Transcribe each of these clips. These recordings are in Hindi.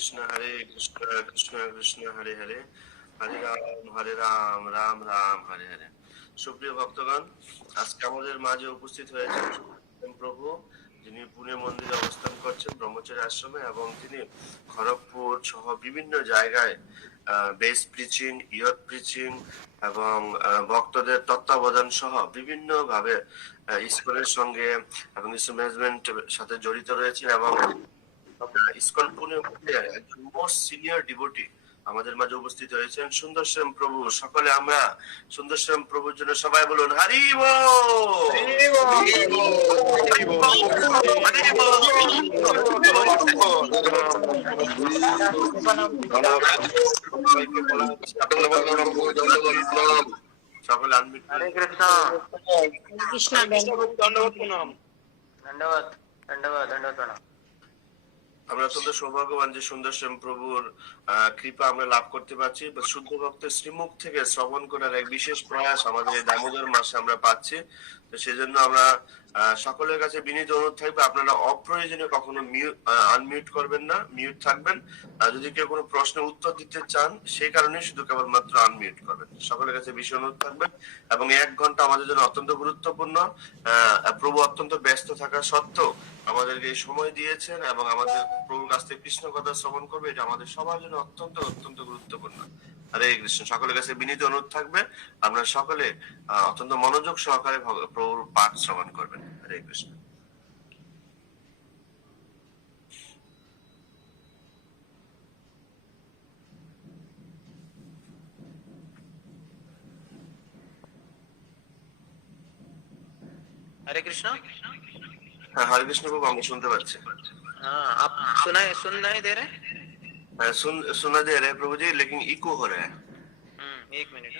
कृष्ण कृष्ण कृष्ण हरे हरे हरे राम राम राम हरे हरे। সুপ্রিয় ভক্তগণ, আজকে আমাদের মাঝে উপস্থিত হয়েছেন প্রভু, যিনি পুনে মন্দিরে অবস্থান করছেন ব্রহ্মচারী আশ্রমে, এবং তিনি খড়গপুর সহ বিভিন্ন জায়গায় বেস প্রিচিং, ইয়ত প্রিচিং এবং ভক্তদের তত্ত্বাবধান সহ বিভিন্ন ভাবে ইসকনের সঙ্গে এবং ইসকন ম্যানেজমেন্টের সাথে জড়িত রয়েছেন, এবং ইসকন পুনের মধ্যে একজন মোস্ট সিনিয়র ডিভোটি আমাদের মাঝে উপস্থিত হয়েছেন সুন্দরশ্যাম প্রভু। সকলে আমরা সুন্দরশ্যাম প্রভুর জন্য সবাই বলুন হরি সকলে আনমিট। हरे कृष्ण कृष्ण दंडवत प्रणाम दंडवत दंडवत दंडवत प्रणाम। আমরা অত্যন্ত সৌভাগ্যবান যে সুন্দরশ্যাম প্রভুর কৃপা আমরা লাভ করতে পারছি। শুদ্ধ ভক্তের শ্রীমুখ থেকে শ্রবণ করার এক বিশেষ প্রয়াস আমাদের এই দামোদর মাসে আমরা পাচ্ছি। তো সেজন্য আমরা সকলের কাছে বিনীত অনুরোধ থাকবে, আপনারা অপ্রয়োজনীয় কখনো আনমিউট করবেন না, মিউট থাকবেন। যদি কেউ কোনো প্রশ্নের উত্তর দিতে চান সেই কারণে শুধু কেবলমাত্র আনমিউট করবেন। সকলের কাছে বিশেষ অনুরোধ থাকবে। এবং 1 ঘন্টা আমাদের জন্য অত্যন্ত গুরুত্বপূর্ণ। প্রভু অত্যন্ত ব্যস্ত থাকা সত্ত্বেও আমাদেরকে এই সময় দিয়েছেন এবং আমাদের প্রভুর কাছ থেকে কৃষ্ণ কথা শ্রবণ করবে, এটা আমাদের সবার জন্য অত্যন্ত অত্যন্ত গুরুত্বপূর্ণ। হরে কৃষ্ণ। সকলের কাছে বিনীত অনুরোধ থাকবে, আপনারা সকলে অত্যন্ত মনোযোগ সহকারে প্রভুর পাঠ শ্রবণ করবেন। হরে কৃষ্ণ। हरे कृष्ण। হ্যাঁ, হরে কৃষ্ণ প্রভু, আমি শুনতে পাচ্ছি। हाँ, आप सुनाई दे रहे हैं? सुना दे रहे हैं प्रभु जी, लेकिन इको हो रहा है। 1 मिनट।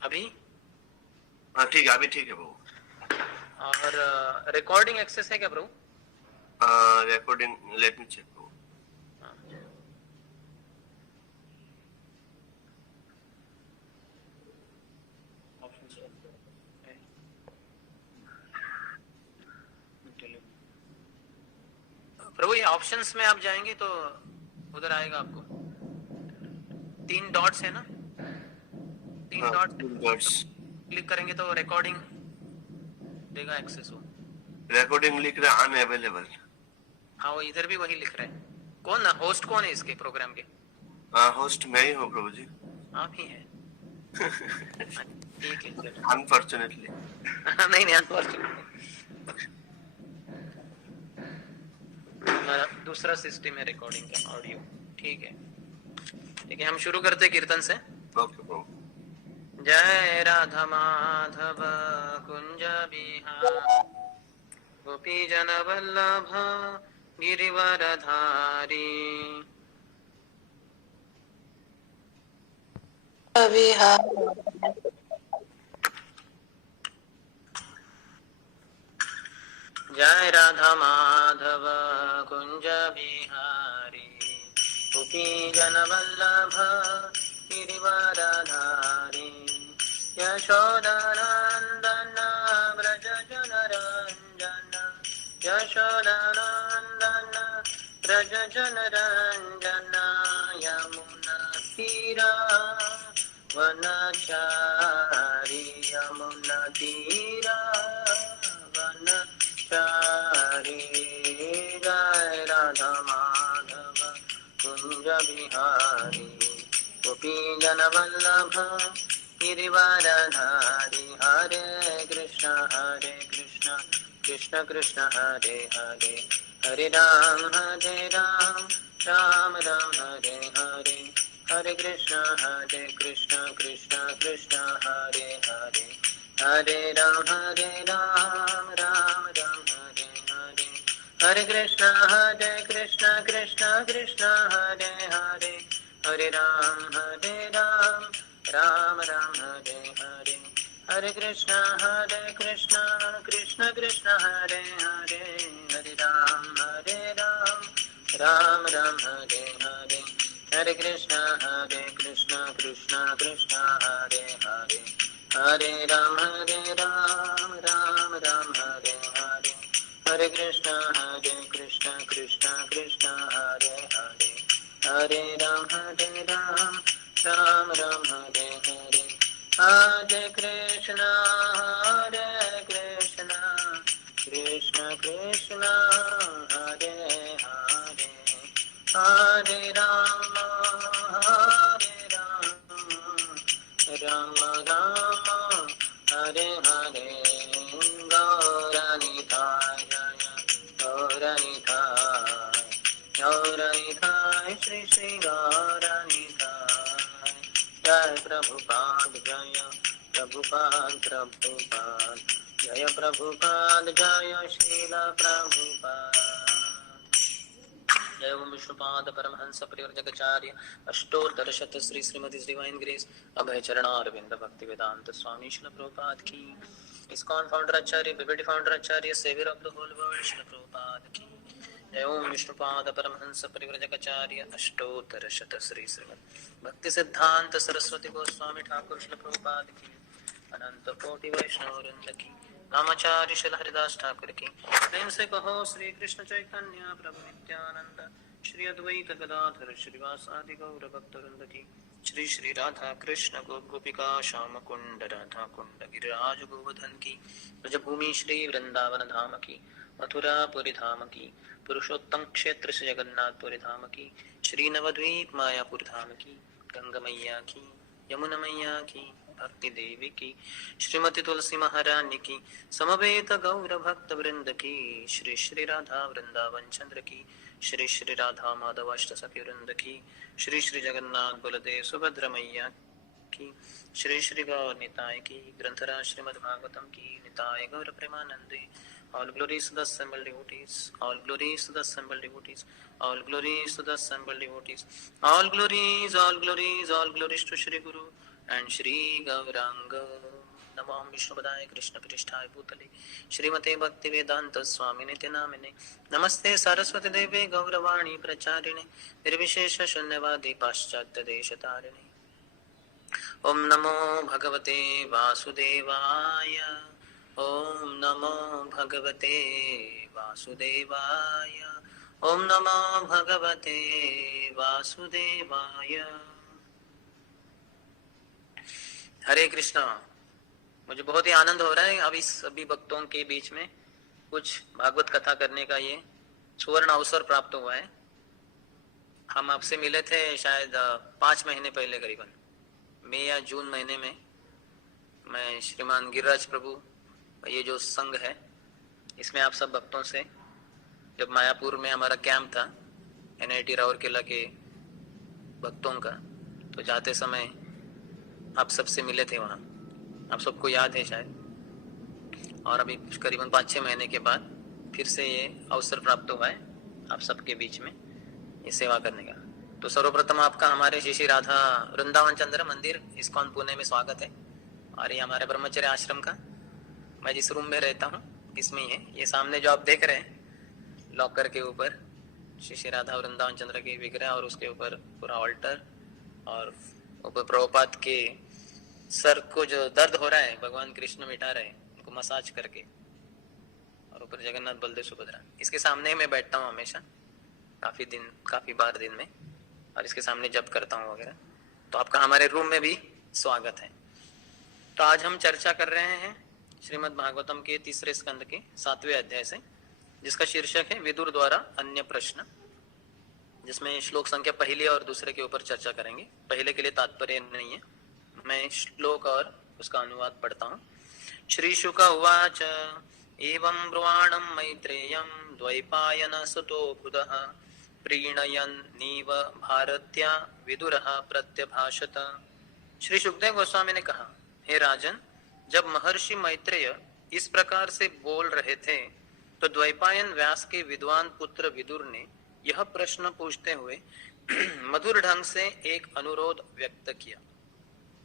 अभी हाँ ठीक है, अभी ठीक है प्रभु। और रिकॉर्डिंग एक्सेस है क्या प्रभु? रिकॉर्डिंग लेट मी चेक प्रभु। प्रभु ये ऑप्शंस में आप जाएंगे तो उधर आएगा आपको 3 डॉट्स है ना, 3 डॉट्स क्लिक करेंगे तो रिकॉर्डिंग देगा, एक्सेस हो। रिकॉर्डिंग लिख रहा है अनअवेलेबल। हाँ, वो इधर भी वही लिख रहा है। कौन होस्ट कौन है इसके प्रोग्राम के? होस्ट मैं ही हूँ प्रभु जी। आप ही हैं? ठीक है। अनफॉर्चुनेटली नहीं अनफॉर्चुनेटली दूसरा सिस्टम है रिकॉर्डिंग का, ऑडियो। ठीक है, हम शुरू करते कीर्तन से। ओके प्रभु। जय राधा माधव कुंज बिहार गोपी जन वल्लभ गिरिवर धारी जय राधा माधव कुंज बिहारी गोपी जन वल्लभ गिरिवर धारी यशोदानंदन व्रज जन रंजन यशोदानंदन व्रज जन रंजन यमुना तीरा वनचारी यमुना तीरा वनचारी जय राधा माधव कुंज बिहारी गोपी जन वल्लभ गिरिवर धारी हरे कृष्ण कृष्ण कृष्ण हरे हरे हरे राम राम राम हरे हरे हरे कृष्ण कृष्ण कृष्ण हरे हरे हरे राम राम राम हरे हरे हरे कृष्ण कृष्ण कृष्ण हरे हरे हरे राम राम राम हरे हरे हरे कृष्ण कृष्ण कृष्ण हरे हरे हरे राम राम राम हरे हरे हरे कृष्ण कृष्ण कृष्ण हरे हरे हरे राम राम राम हरे हरे हरे कृष्णा कृष्ण कृष्ण हरे हरे, हरे राम राम राम हरे हरे, हरे कृष्णा कृष्ण कृष्ण हरे हरे, हरे राम राम राम हरे हरे, गौरनिताय गौरनिताय श्री श्री गौरनिताय, जय प्रभुपाद जय प्रभुपाद जय श्रील प्रभुपाद। जय ओम विष्णुपाद परमहंस परिव्रजकाचार्य अष्टोत्तर शत श्री श्रीमती डिवाइन ग्रेस अभय चरणारविंद भक्ति वेदांत स्वामी श्रील प्रभुपाद की, इस्कॉन फाउंडर आचार्य बीबीडी founder Acharya saviour of the whole world Srila Prabhupada की। जय ओम विष्णुपाद परमहंस परिव्रजकाचार्य अष्टोत्तर शत श्री श्रीमती भक्ति सिद्धांत सरस्वती गोस्वामी ठाकुर श्रील प्रभुपाद की, अनंत कोटि वैष्णव वृंद की, रामाचार्य श्री हरिदास ठाकुर की। प्रेम से कहो श्री कृष्ण चैतन्य प्रभु नित्यानंद, श्री अद्वैत गदाधर श्रीवासादि गौर भक्त वृंद की। श्री श्री राधा कृष्ण गोपिका श्याम कुंड राधा कुंड गिरिराज गोवर्धन की। ब्रजभूमि श्री वृंदावन धाम की, मथुरापुरी धाम की, पुरुषोत्तम क्षेत्र श्री जगन्नाथपुरी धाम की, श्री नवद्वीप मायापुर धाम की, गंगा मैया की, यमुना मैया की, भक्ति देवी की, श्रीमती तुलसी महारानी की, समवेत गौर भक्त वृंद की। श्री श्री राधा वृंदावन चंद्र की, श्री श्री राधा माधव अष्ट सखी वृंद की, श्री श्री जगन्नाथ बलदेव सुभद्र मैया की, श्री श्री गौर निताय की। ग्रंथराज श्रीमद् भागवतम की, निताय गौर प्रेमानंदे। All glories to the assembled devotees, all glories to the assembled devotees, all glories to the assembled devotees, all glories, all glories, all glories to Shri Guru and Shri Gauranga. नमो विष्णुपदाय कृष्ण प्रतिष्ठाय भूतले श्रीमते भक्ति वेदांत स्वामी नित्य नामिने, नमस्ते सरस्वती देवे गौरवाणी प्रचारिणे, निर्विशेष शून्यवादी पाश्चात्य देश तारिणे। ओम नमो भगवते वासुदेवाय, ओम नमो भगवते वासुदेवाय, ओम नमो भगवते वासुदेवाय। हरे कृष्णा। मुझे बहुत ही आनंद हो रहा है अब इस सभी भक्तों के बीच में कुछ भागवत कथा करने का ये सुवर्ण अवसर प्राप्त हुआ है। हम आपसे मिले थे शायद 5 महीने पहले करीबन, मई या जून महीने में। मैं श्रीमान गिरिराज प्रभु, ये जो संघ है इसमें आप सब भक्तों से, जब मायापुर में हमारा कैंप था NIT राउरकेला के भक्तों का, तो जाते समय आप सबसे मिले थे वहाँ, आप सबको याद है शायद। और अभी करीबन 5-6 महीने के बाद फिर से ये अवसर प्राप्त हुआ है आप सबके बीच में ये सेवा करने का। तो सर्वप्रथम आपका हमारे श्री श्री राधा वृंदावन चंद्र मंदिर इस्कॉन पुणे में स्वागत है। और ये हमारे ब्रह्मचर्य आश्रम का, मैं जिस रूम में रहता हूँ इसमें ही है। ये सामने जो आप देख रहे हैं लॉकर के ऊपर श्री श्री राधा वृंदावन चंद्र की विग्रह, और उसके ऊपर पूरा ऑल्टर, और ऊपर प्रभुपाद के सर को जो दर्द हो रहा है भगवान कृष्ण मिटा रहे हैं उनको मसाज करके, और ऊपर जगन्नाथ बलदेव सुभद्रा। इसके सामने मैं बैठता हूँ हमेशा, काफी बार दिन में, और इसके सामने जप करता हूँ वगैरह। तो आपका हमारे रूम में भी स्वागत है। तो आज हम चर्चा कर रहे हैं श्रीमद् भागवतम के 3 स्कंद के 7वें अध्याय से, जिसका शीर्षक है विदुर द्वारा अन्य प्रश्न, जिसमें श्लोक संख्या पहले और दूसरे के ऊपर चर्चा करेंगे। पहले के लिए तात्पर्य नहीं है, मैं श्लोक और उसका अनुवाद पढ़ता हूँ। श्री शुक उवाच एवं ब्रुवाणं मैत्रेयं द्वैपायन सुतो बुधः प्रीणयन् नीव भारत्या विदुरः प्रत्यभाषत। श्री सुखदेव गोस्वामी ने कहा, हे राजन, जब महर्षि मैत्रेय इस प्रकार से बोल रहे थे तो द्वैपायन व्यास के विद्वान पुत्र विदुर ने यह प्रश्न पूछते हुए मधुर ढंग से एक अनुरोध व्यक्त किया।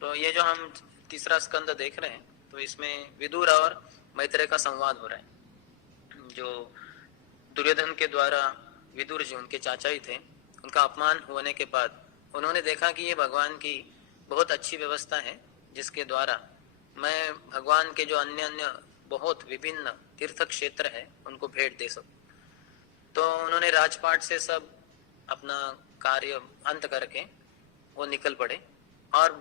तो ये जो हम 3 स्कंद देख रहे हैं, तो इसमें विदुर और मैत्रेय का संवाद हो रहा है। जो दुर्योधन के द्वारा विदुर जी, उनके चाचा ही थे, उनका अपमान होने के बाद उन्होंने देखा कि ये भगवान की बहुत अच्छी व्यवस्था है, जिसके द्वारा मैं भगवान के जो अन्य बहुत विभिन्न तीर्थ क्षेत्र है उनको भेंट दे सकूं। तो उन्होंने राजपाट से सब अपना कार्य अंत करके वो निकल पड़े और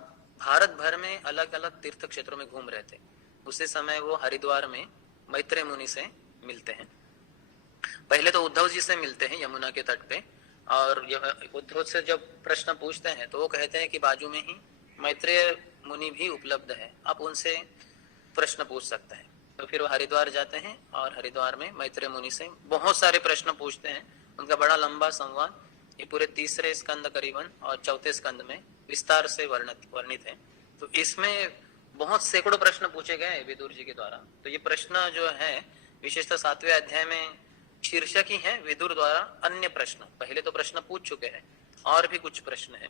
भारत भर में अलग अलग तीर्थ क्षेत्रों में घूम रहे थे। उसी समय वो हरिद्वार में मैत्रेय मुनि से मिलते हैं। पहले तो उद्धव जी से मिलते हैं यमुना के तट पे, और उद्धव से जब प्रश्न पूछते हैं तो वो कहते हैं कि बाजू में ही मैत्रेय मुनि भी उपलब्ध है, आप उनसे प्रश्न पूछ सकते हैं। तो फिर वो हरिद्वार जाते हैं और हरिद्वार में मैत्रेय मुनि से बहुत सारे प्रश्न पूछते हैं। उनका बड़ा लंबा संवाद ये पूरे तीसरे स्कंद करीबन और चौथे स्कंद में विस्तार से वर्णित है। तो इसमें बहुत सैकड़ों प्रश्न पूछे गए विदुर जी के द्वारा। तो ये प्रश्न जो है विशेषतः 7वें अध्याय में शीर्षक ही है विदुर द्वारा अन्य प्रश्न। पहले तो प्रश्न पूछ चुके हैं और भी कुछ प्रश्न है।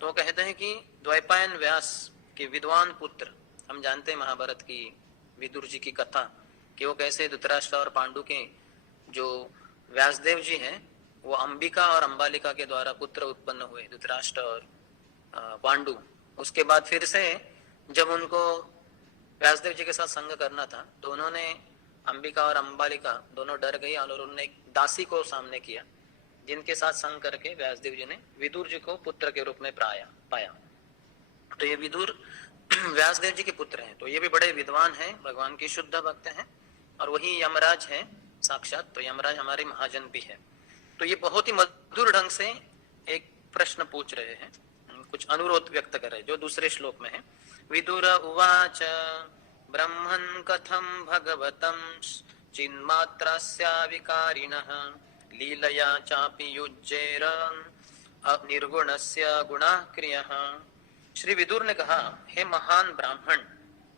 तो वो कहते हैं कि द्वैपायन व्यास के विद्वान पुत्र, हम जानते हैं महाभारत की विदुर जी की कथा कि वो कैसे धृतराष्ट्र और पांडु के जो व्यासदेव जी हैं वो अंबिका और अंबालिका के द्वारा पुत्र उत्पन्न हुए, धृतराष्ट्र और पांडु। उसके बाद फिर से जब उनको व्यासदेव जी के साथ संग करना था तो उन्होंने अंबिका और अंबालिका दोनों डर गई और उन्होंने एक दासी को सामने किया जिनके साथ संग करके व्यासदेव जी ने विदुर जी को पुत्र के रूप में पाया। तो ये विदुर व्यासदेव जी के पुत्र हैं। तो ये भी बड़े विद्वान हैं, भगवान की शुद्ध भक्त हैं और वही यमराज हैं साक्षात। तो यमराज हमारे महाजन भी है। तो ये बहुत ही मधुर ढंग से एक प्रश्न पूछ रहे हैं, कुछ अनुरोध व्यक्त कर रहे हैं जो दूसरे श्लोक में है। विदुर उवाच ब्रह्मन् कथं भगवतं चिन्मात्रस्य विकारिणः लीलया चापि युज्येर निर्गुणस्य गुणः क्रियः। श्री विदुर ने कहा, हे महान ब्राह्मण,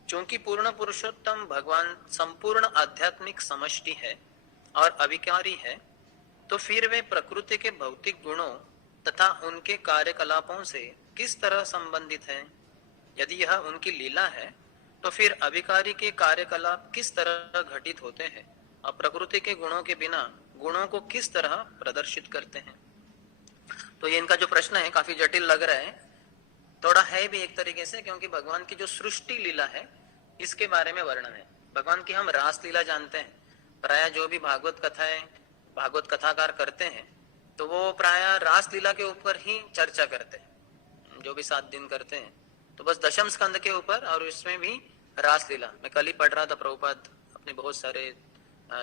चूंकि पूर्ण पुरुषोत्तम भगवान संपूर्ण आध्यात्मिक समष्टि है और अविकारी है, तो फिर वे प्रकृति के भौतिक गुणों तथा उनके कार्यकलापों से किस तरह संबंधित हैं? यदि यह उनकी लीला है तो फिर अविकारी के कार्यकलाप किस तरह घटित होते हैं और प्रकृति के गुणों के बिना गुणों को किस तरह प्रदर्शित करते हैं? तो ये इनका जो प्रश्न है काफी जटिल लग रहा है, थोड़ा है भी एक तरीके से, क्योंकि भगवान की जो सृष्टि लीला है इसके बारे में वर्णन है। भगवान की हम रास लीला जानते हैं, प्राय जो भी भागवत कथाएं भागवत कथाकार करते हैं तो वो प्राय रास लीला के ऊपर ही चर्चा करते हैं। जो भी 7 दिन करते हैं तो बस दशम स्कंद के ऊपर, और इसमें भी रास लीला। मैं कल ही पढ़ रहा था, प्रभुपाद अपने बहुत सारे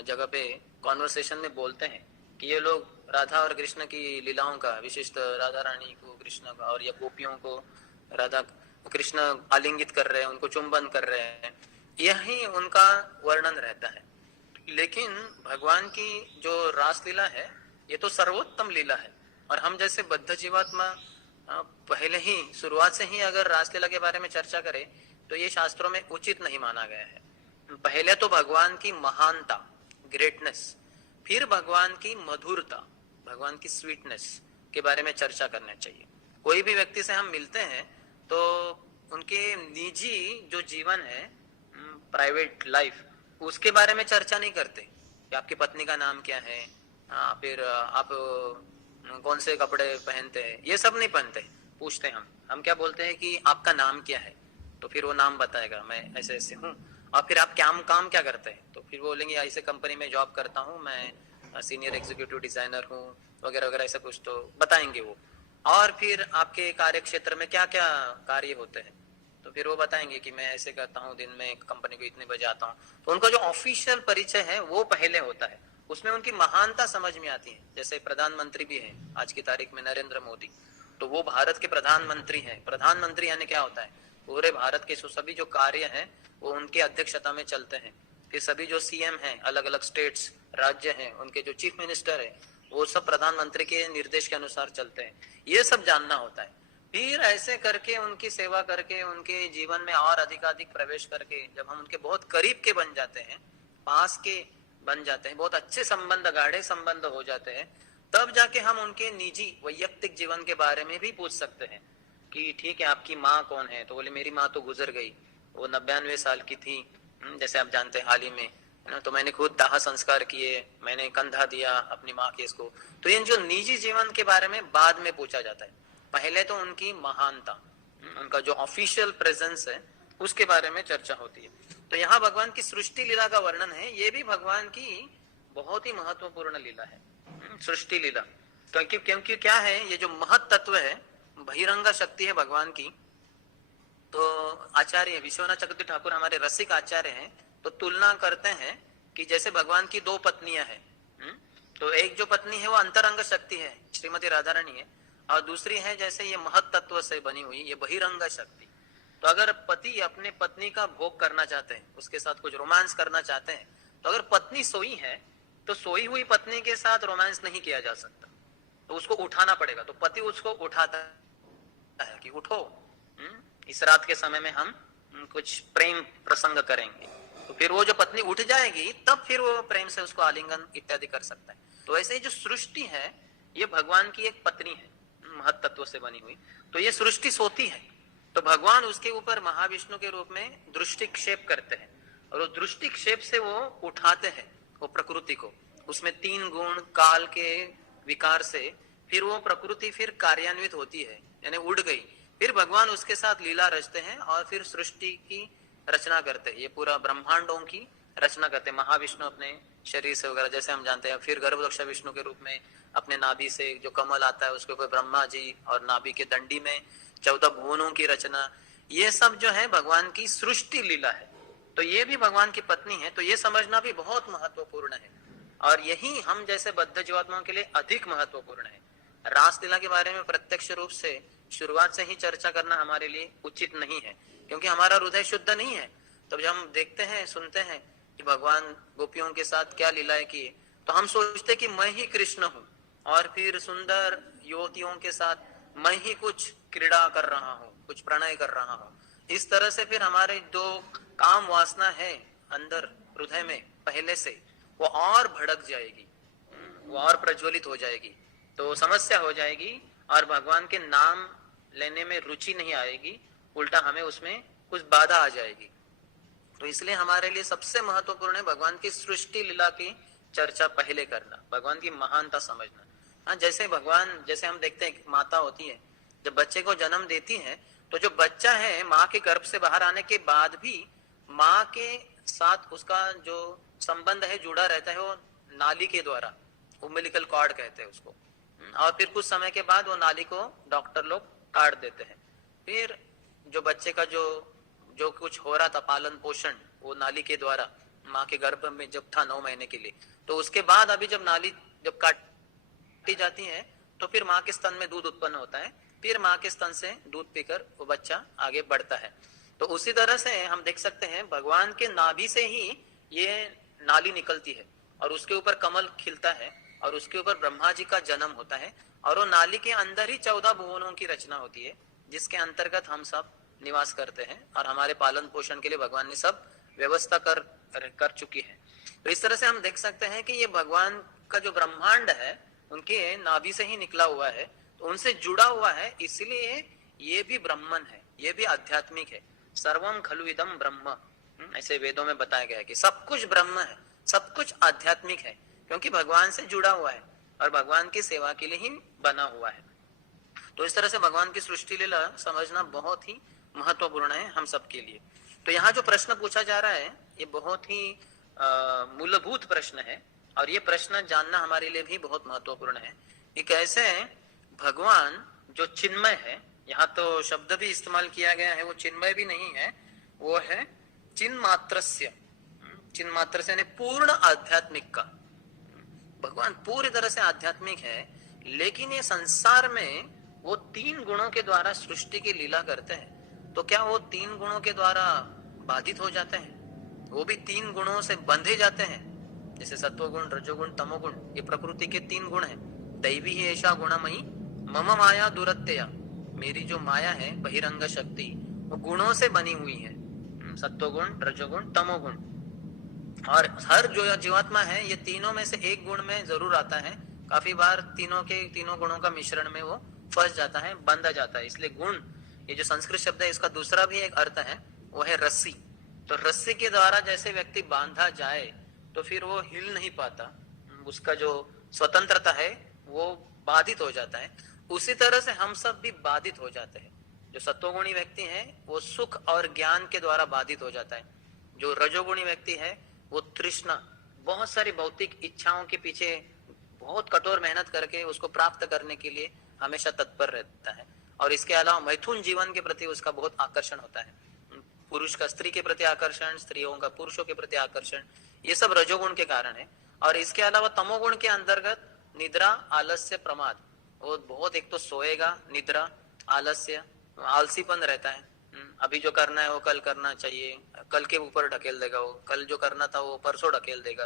जगह पे कॉन्वर्सेशन में बोलते हैं कि ये लोग राधा और कृष्ण की लीलाओं का, विशिष्ट राधा रानी को कृष्ण का और या गोपियों को राधा कृष्ण आलिंगित कर रहे हैं, उनको चुंबन कर रहे हैं, यही उनका वर्णन रहता है। लेकिन भगवान की जो रास लीला है ये तो सर्वोत्तम लीला है, और हम जैसे बद्ध जीवात्मा पहले ही शुरुआत से ही अगर रास लीला के बारे में चर्चा करें तो ये शास्त्रों में उचित नहीं माना गया है। पहले तो भगवान की महानता, ग्रेटनेस, फिर भगवान की मधुरता, भगवान की स्वीटनेस के बारे में चर्चा करना चाहिए। कोई भी व्यक्ति से हम मिलते हैं तो उनके निजी जो जीवन है, प्राइवेट लाइफ, उसके बारे में चर्चा नहीं करते कि आपकी पत्नी का नाम क्या है, फिर आप कौन से कपड़े पहनते हैं, ये सब नहीं पहनते। पूछते हम क्या बोलते हैं कि आपका नाम क्या है, तो फिर वो नाम बताएगा, मैं ऐसे ऐसे हूँ। और फिर आप काम क्या करते हैं, तो फिर बोलेंगे ऐसे कंपनी में जॉब करता हूँ, मैं सीनियर एग्जीक्यूटिव डिजाइनर हूँ, वगैरह वगैरह, ऐसा कुछ तो बताएंगे वो। और फिर आपके कार्य क्षेत्र में क्या क्या कार्य होते हैं, तो फिर वो बताएंगे कि मैं ऐसे करता हूँ, दिन में कंपनी को इतने बजे आता हूँ। तो उनका जो ऑफिशियल परिचय है वो पहले होता है, उसमें उनकी महानता समझ में आती है। जैसे प्रधानमंत्री भी है आज की तारीख में, नरेंद्र मोदी, तो वो भारत के प्रधानमंत्री हैं। प्रधानमंत्री यानी क्या होता है, पूरे भारत के सभी जो कार्य हैं वो उनकी अध्यक्षता में चलते हैं। फिर सभी जो सीएम हैं, अलग अलग स्टेट्स, राज्य हैं, उनके जो चीफ मिनिस्टर है वो सब प्रधानमंत्री के निर्देश के अनुसार चलते हैं। ये सब जानना होता है। फिर ऐसे करके उनकी सेवा करके उनके जीवन में और अधिकाधिक प्रवेश करके जब हम उनके बहुत करीब के बन जाते हैं, पास के बन जाते हैं, बहुत अच्छे संबंध, गाढ़े संबंध हो जाते हैं, तब जाके हम उनके निजी वैयक्तिक जीवन के बारे में भी पूछ सकते हैं कि ठीक है आपकी माँ कौन है, तो बोले मेरी माँ तो गुजर गई, वो 99 साल की थी, जैसे आप जानते हैं हाल ही में, तो मैंने खुद दाह संस्कार किए, मैंने कंधा दिया अपनी माँ के इसको। तो इन जो निजी जीवन के बारे में बाद में पूछा जाता है, पहले तो उनकी महानता, उनका जो ऑफिशियल प्रेजेंस है उसके बारे में चर्चा होती है। तो यहाँ भगवान की सृष्टि लीला का वर्णन है, ये भी भगवान की बहुत ही महत्वपूर्ण लीला है, सृष्टि लीला। क्योंकि क्योंकि क्या है, ये जो महत तत्व है, बहिरंगा शक्ति है भगवान की। तो आचार्य विश्वनाथ चक्रवर्ती ठाकुर हमारे रसिक आचार्य हैं, तो तुलना करते हैं कि जैसे भगवान की दो पत्नियां हैं। तो एक जो पत्नी है वो अंतरंग शक्ति है, श्रीमती राधा रानी है, और दूसरी है जैसे ये महत तत्व से बनी हुई ये बहिरंग शक्ति। तो अगर पति अपने पत्नी का भोग करना चाहते हैं, उसके साथ कुछ रोमांस करना चाहते हैं, तो अगर पत्नी सोई है तो सोई हुई पत्नी के साथ रोमांस नहीं किया जा सकता, तो उसको उठाना पड़ेगा। तो पति उसको उठाता है कि उठो, इस रात के समय में हम कुछ प्रेम प्रसंग करेंगे। तो फिर वो जो पत्नी उठ जाएगी तब फिर वो प्रेम से उसको आलिंगन इत्यादि कर सकता है। तो ऐसे ही जो सृष्टि है ये भगवान की एक पत्नी है, महत तत्व से बनी हुई। तो ये सृष्टि सोती है, तो भगवान उसके ऊपर महाविष्णु के रूप में दृष्टिक्षेप करते हैं, और वो दृष्टिक्षेप से वो उठाते हैं वो प्रकृति को। उसमें 3 गुण काल के विकार से फिर वो प्रकृति फिर कार्यान्वित होती है, यानी उड़ गई। फिर भगवान उसके साथ लीला रचते हैं और फिर सृष्टि की रचना करते हैं, ये पूरा ब्रह्मांडों की रचना करते हैं। महाविष्णु अपने शरीर से वगैरह जैसे हम जानते हैं, फिर गर्भदक्ष विष्णु के रूप में अपने नाभि से जो कमल आता है उसके ऊपर ब्रह्मा जी, और नाभि के दंडी में 14 भुवनों की रचना, ये सब जो है भगवान की सृष्टि लीला है। तो ये भी भगवान की पत्नी है, तो ये समझना भी बहुत महत्वपूर्ण है, और यही हम जैसे बद्ध जीवात्माओं के लिए अधिक महत्वपूर्ण है। रास लीला के बारे में प्रत्यक्ष रूप से शुरुआत से ही चर्चा करना हमारे लिए उचित नहीं है, क्योंकि हमारा हृदय शुद्ध नहीं है। तब जब हम देखते हैं सुनते हैं कि भगवान गोपियों के साथ क्या लीलाएं की, तो हम सोचते कि मैं ही कृष्ण हूँ, और फिर सुंदर युवतियों के साथ मैं ही कुछ क्रीड़ा कर रहा हूँ, कुछ प्रणय कर रहा हूँ। इस तरह से फिर हमारे जो काम वासना है अंदर हृदय में पहले से, वो और भड़क जाएगी, वो और प्रज्वलित हो जाएगी, तो समस्या हो जाएगी, और भगवान के नाम लेने में रुचि नहीं आएगी, उल्टा हमें उसमें कुछ बाधा आ जाएगी। तो इसलिए हमारे लिए सबसे महत्वपूर्ण है भगवान की सृष्टि लीला की चर्चा पहले करना, भगवान की महानता समझना। हाँ, जैसे भगवान, जैसे हम देखते हैं माता होती है, जब बच्चे को जन्म देती है, तो जो बच्चा है माँ के गर्भ से बाहर आने के बाद भी माँ के साथ उसका जो संबंध है जुड़ा रहता है, वो नाली के द्वारा, उम्बिलिकल कॉर्ड कहते हैं उसको। और फिर कुछ समय के बाद वो नाली को डॉक्टर लोग काट देते हैं। फिर जो बच्चे का जो कुछ हो रहा था पालन पोषण, वो नाली के द्वारा माँ के गर्भ में जब था 9 महीने के लिए, तो उसके बाद अभी जब नाली जब काटी जाती है तो फिर माँ के स्तन में दूध उत्पन्न होता है, फिर माँ के स्तन से दूध पीकर वो बच्चा आगे बढ़ता है। तो उसी तरह से हम देख सकते हैं भगवान के नाभि से ही ये नाली निकलती है, और उसके ऊपर कमल खिलता है, और उसके ऊपर ब्रह्मा जी का जन्म होता है, और वो नाली के अंदर ही 14 भुवनों की रचना होती है, जिसके अंतर्गत हम सब निवास करते हैं, और हमारे पालन पोषण के लिए भगवान ने सब व्यवस्था कर चुकी है। तो इस तरह से हम देख सकते हैं कि ये भगवान का जो ब्रह्मांड है उनके नाभि से ही निकला हुआ है, तो उनसे जुड़ा हुआ है, इसलिए ये भी ब्रह्मन है, ये भी आध्यात्मिक है। सर्वम खलु इदम ब्रह्म, ऐसे वेदों में बताया गया है कि सब कुछ ब्रह्म है, सब कुछ आध्यात्मिक है, क्योंकि भगवान से जुड़ा हुआ है और भगवान की सेवा के लिए ही बना हुआ है। तो इस तरह से भगवान की सृष्टि लीला समझना बहुत ही महत्वपूर्ण है हम सब के लिए। तो यहाँ जो प्रश्न पूछा जा रहा है ये बहुत ही मूलभूत प्रश्न है, और ये प्रश्न जानना हमारे लिए भी बहुत महत्वपूर्ण है कि कैसे भगवान जो चिन्मय है, यहाँ तो शब्द भी इस्तेमाल किया गया है, वो चिन्मय भी नहीं है, वो है चिन्मात्रस्य, चिन्मात्र से पूर्ण आध्यात्मिक का। भगवान पूरी तरह से आध्यात्मिक है, लेकिन ये संसार में वो 3 गुणों के द्वारा सृष्टि की लीला करते हैं। तो क्या वो 3 गुणों के द्वारा बाधित हो जाते हैं? वो भी 3 गुणों से बंधे जाते हैं, जैसे सत्वगुण, रजोगुण, तमोगुण, ये प्रकृति के 3 गुण हैं। दैवी ही ऐसा गुणमयी मम माया दुरत्यया, मेरी जो माया है बहिरंग शक्ति, वो गुणों से बनी हुई है, सत्वगुण, रजोगुण, तमोगुण। और हर जो जीवात्मा है ये तीनों में से एक गुण में जरूर आता है, काफी बार तीनों गुणों का मिश्रण में वो फंस जाता है, बंधा जाता है। इसलिए गुण, ये जो संस्कृत शब्द है, इसका दूसरा भी एक अर्थ है, वो है रस्सी। तो रस्सी के द्वारा जैसे व्यक्ति बांधा जाए तो फिर वो हिल नहीं पाता, उसका जो स्वतंत्रता है वो बाधित हो जाता है। उसी तरह से हम सब भी बाधित हो जाते हैं। जो सत्वगुणी व्यक्ति है वो सुख और ज्ञान के द्वारा बाधित हो जाता है, जो रजोगुणी व्यक्ति है वो तृष्णा, बहुत सारी भौतिक इच्छाओं के पीछे बहुत कठोर मेहनत करके उसको प्राप्त करने के लिए हमेशा तत्पर रहता है। और इसके अलावा मैथुन जीवन के प्रति उसका बहुत आकर्षण होता है। पुरुष का स्त्री के प्रति आकर्षण, स्त्रियों का पुरुषों के प्रति आकर्षण, ये सब रजोगुण के कारण है। और इसके अलावा तमोगुण के अंतर्गत निद्रा, आलस्य, प्रमाद, वो बहुत, एक तो सोएगा, निद्रा, आलस्य, आलसीपन रहता है। अभी जो करना है वो कल करना चाहिए, कल के ऊपर ढकेल देगा, वो कल जो करना था वो परसों ढकेल देगा,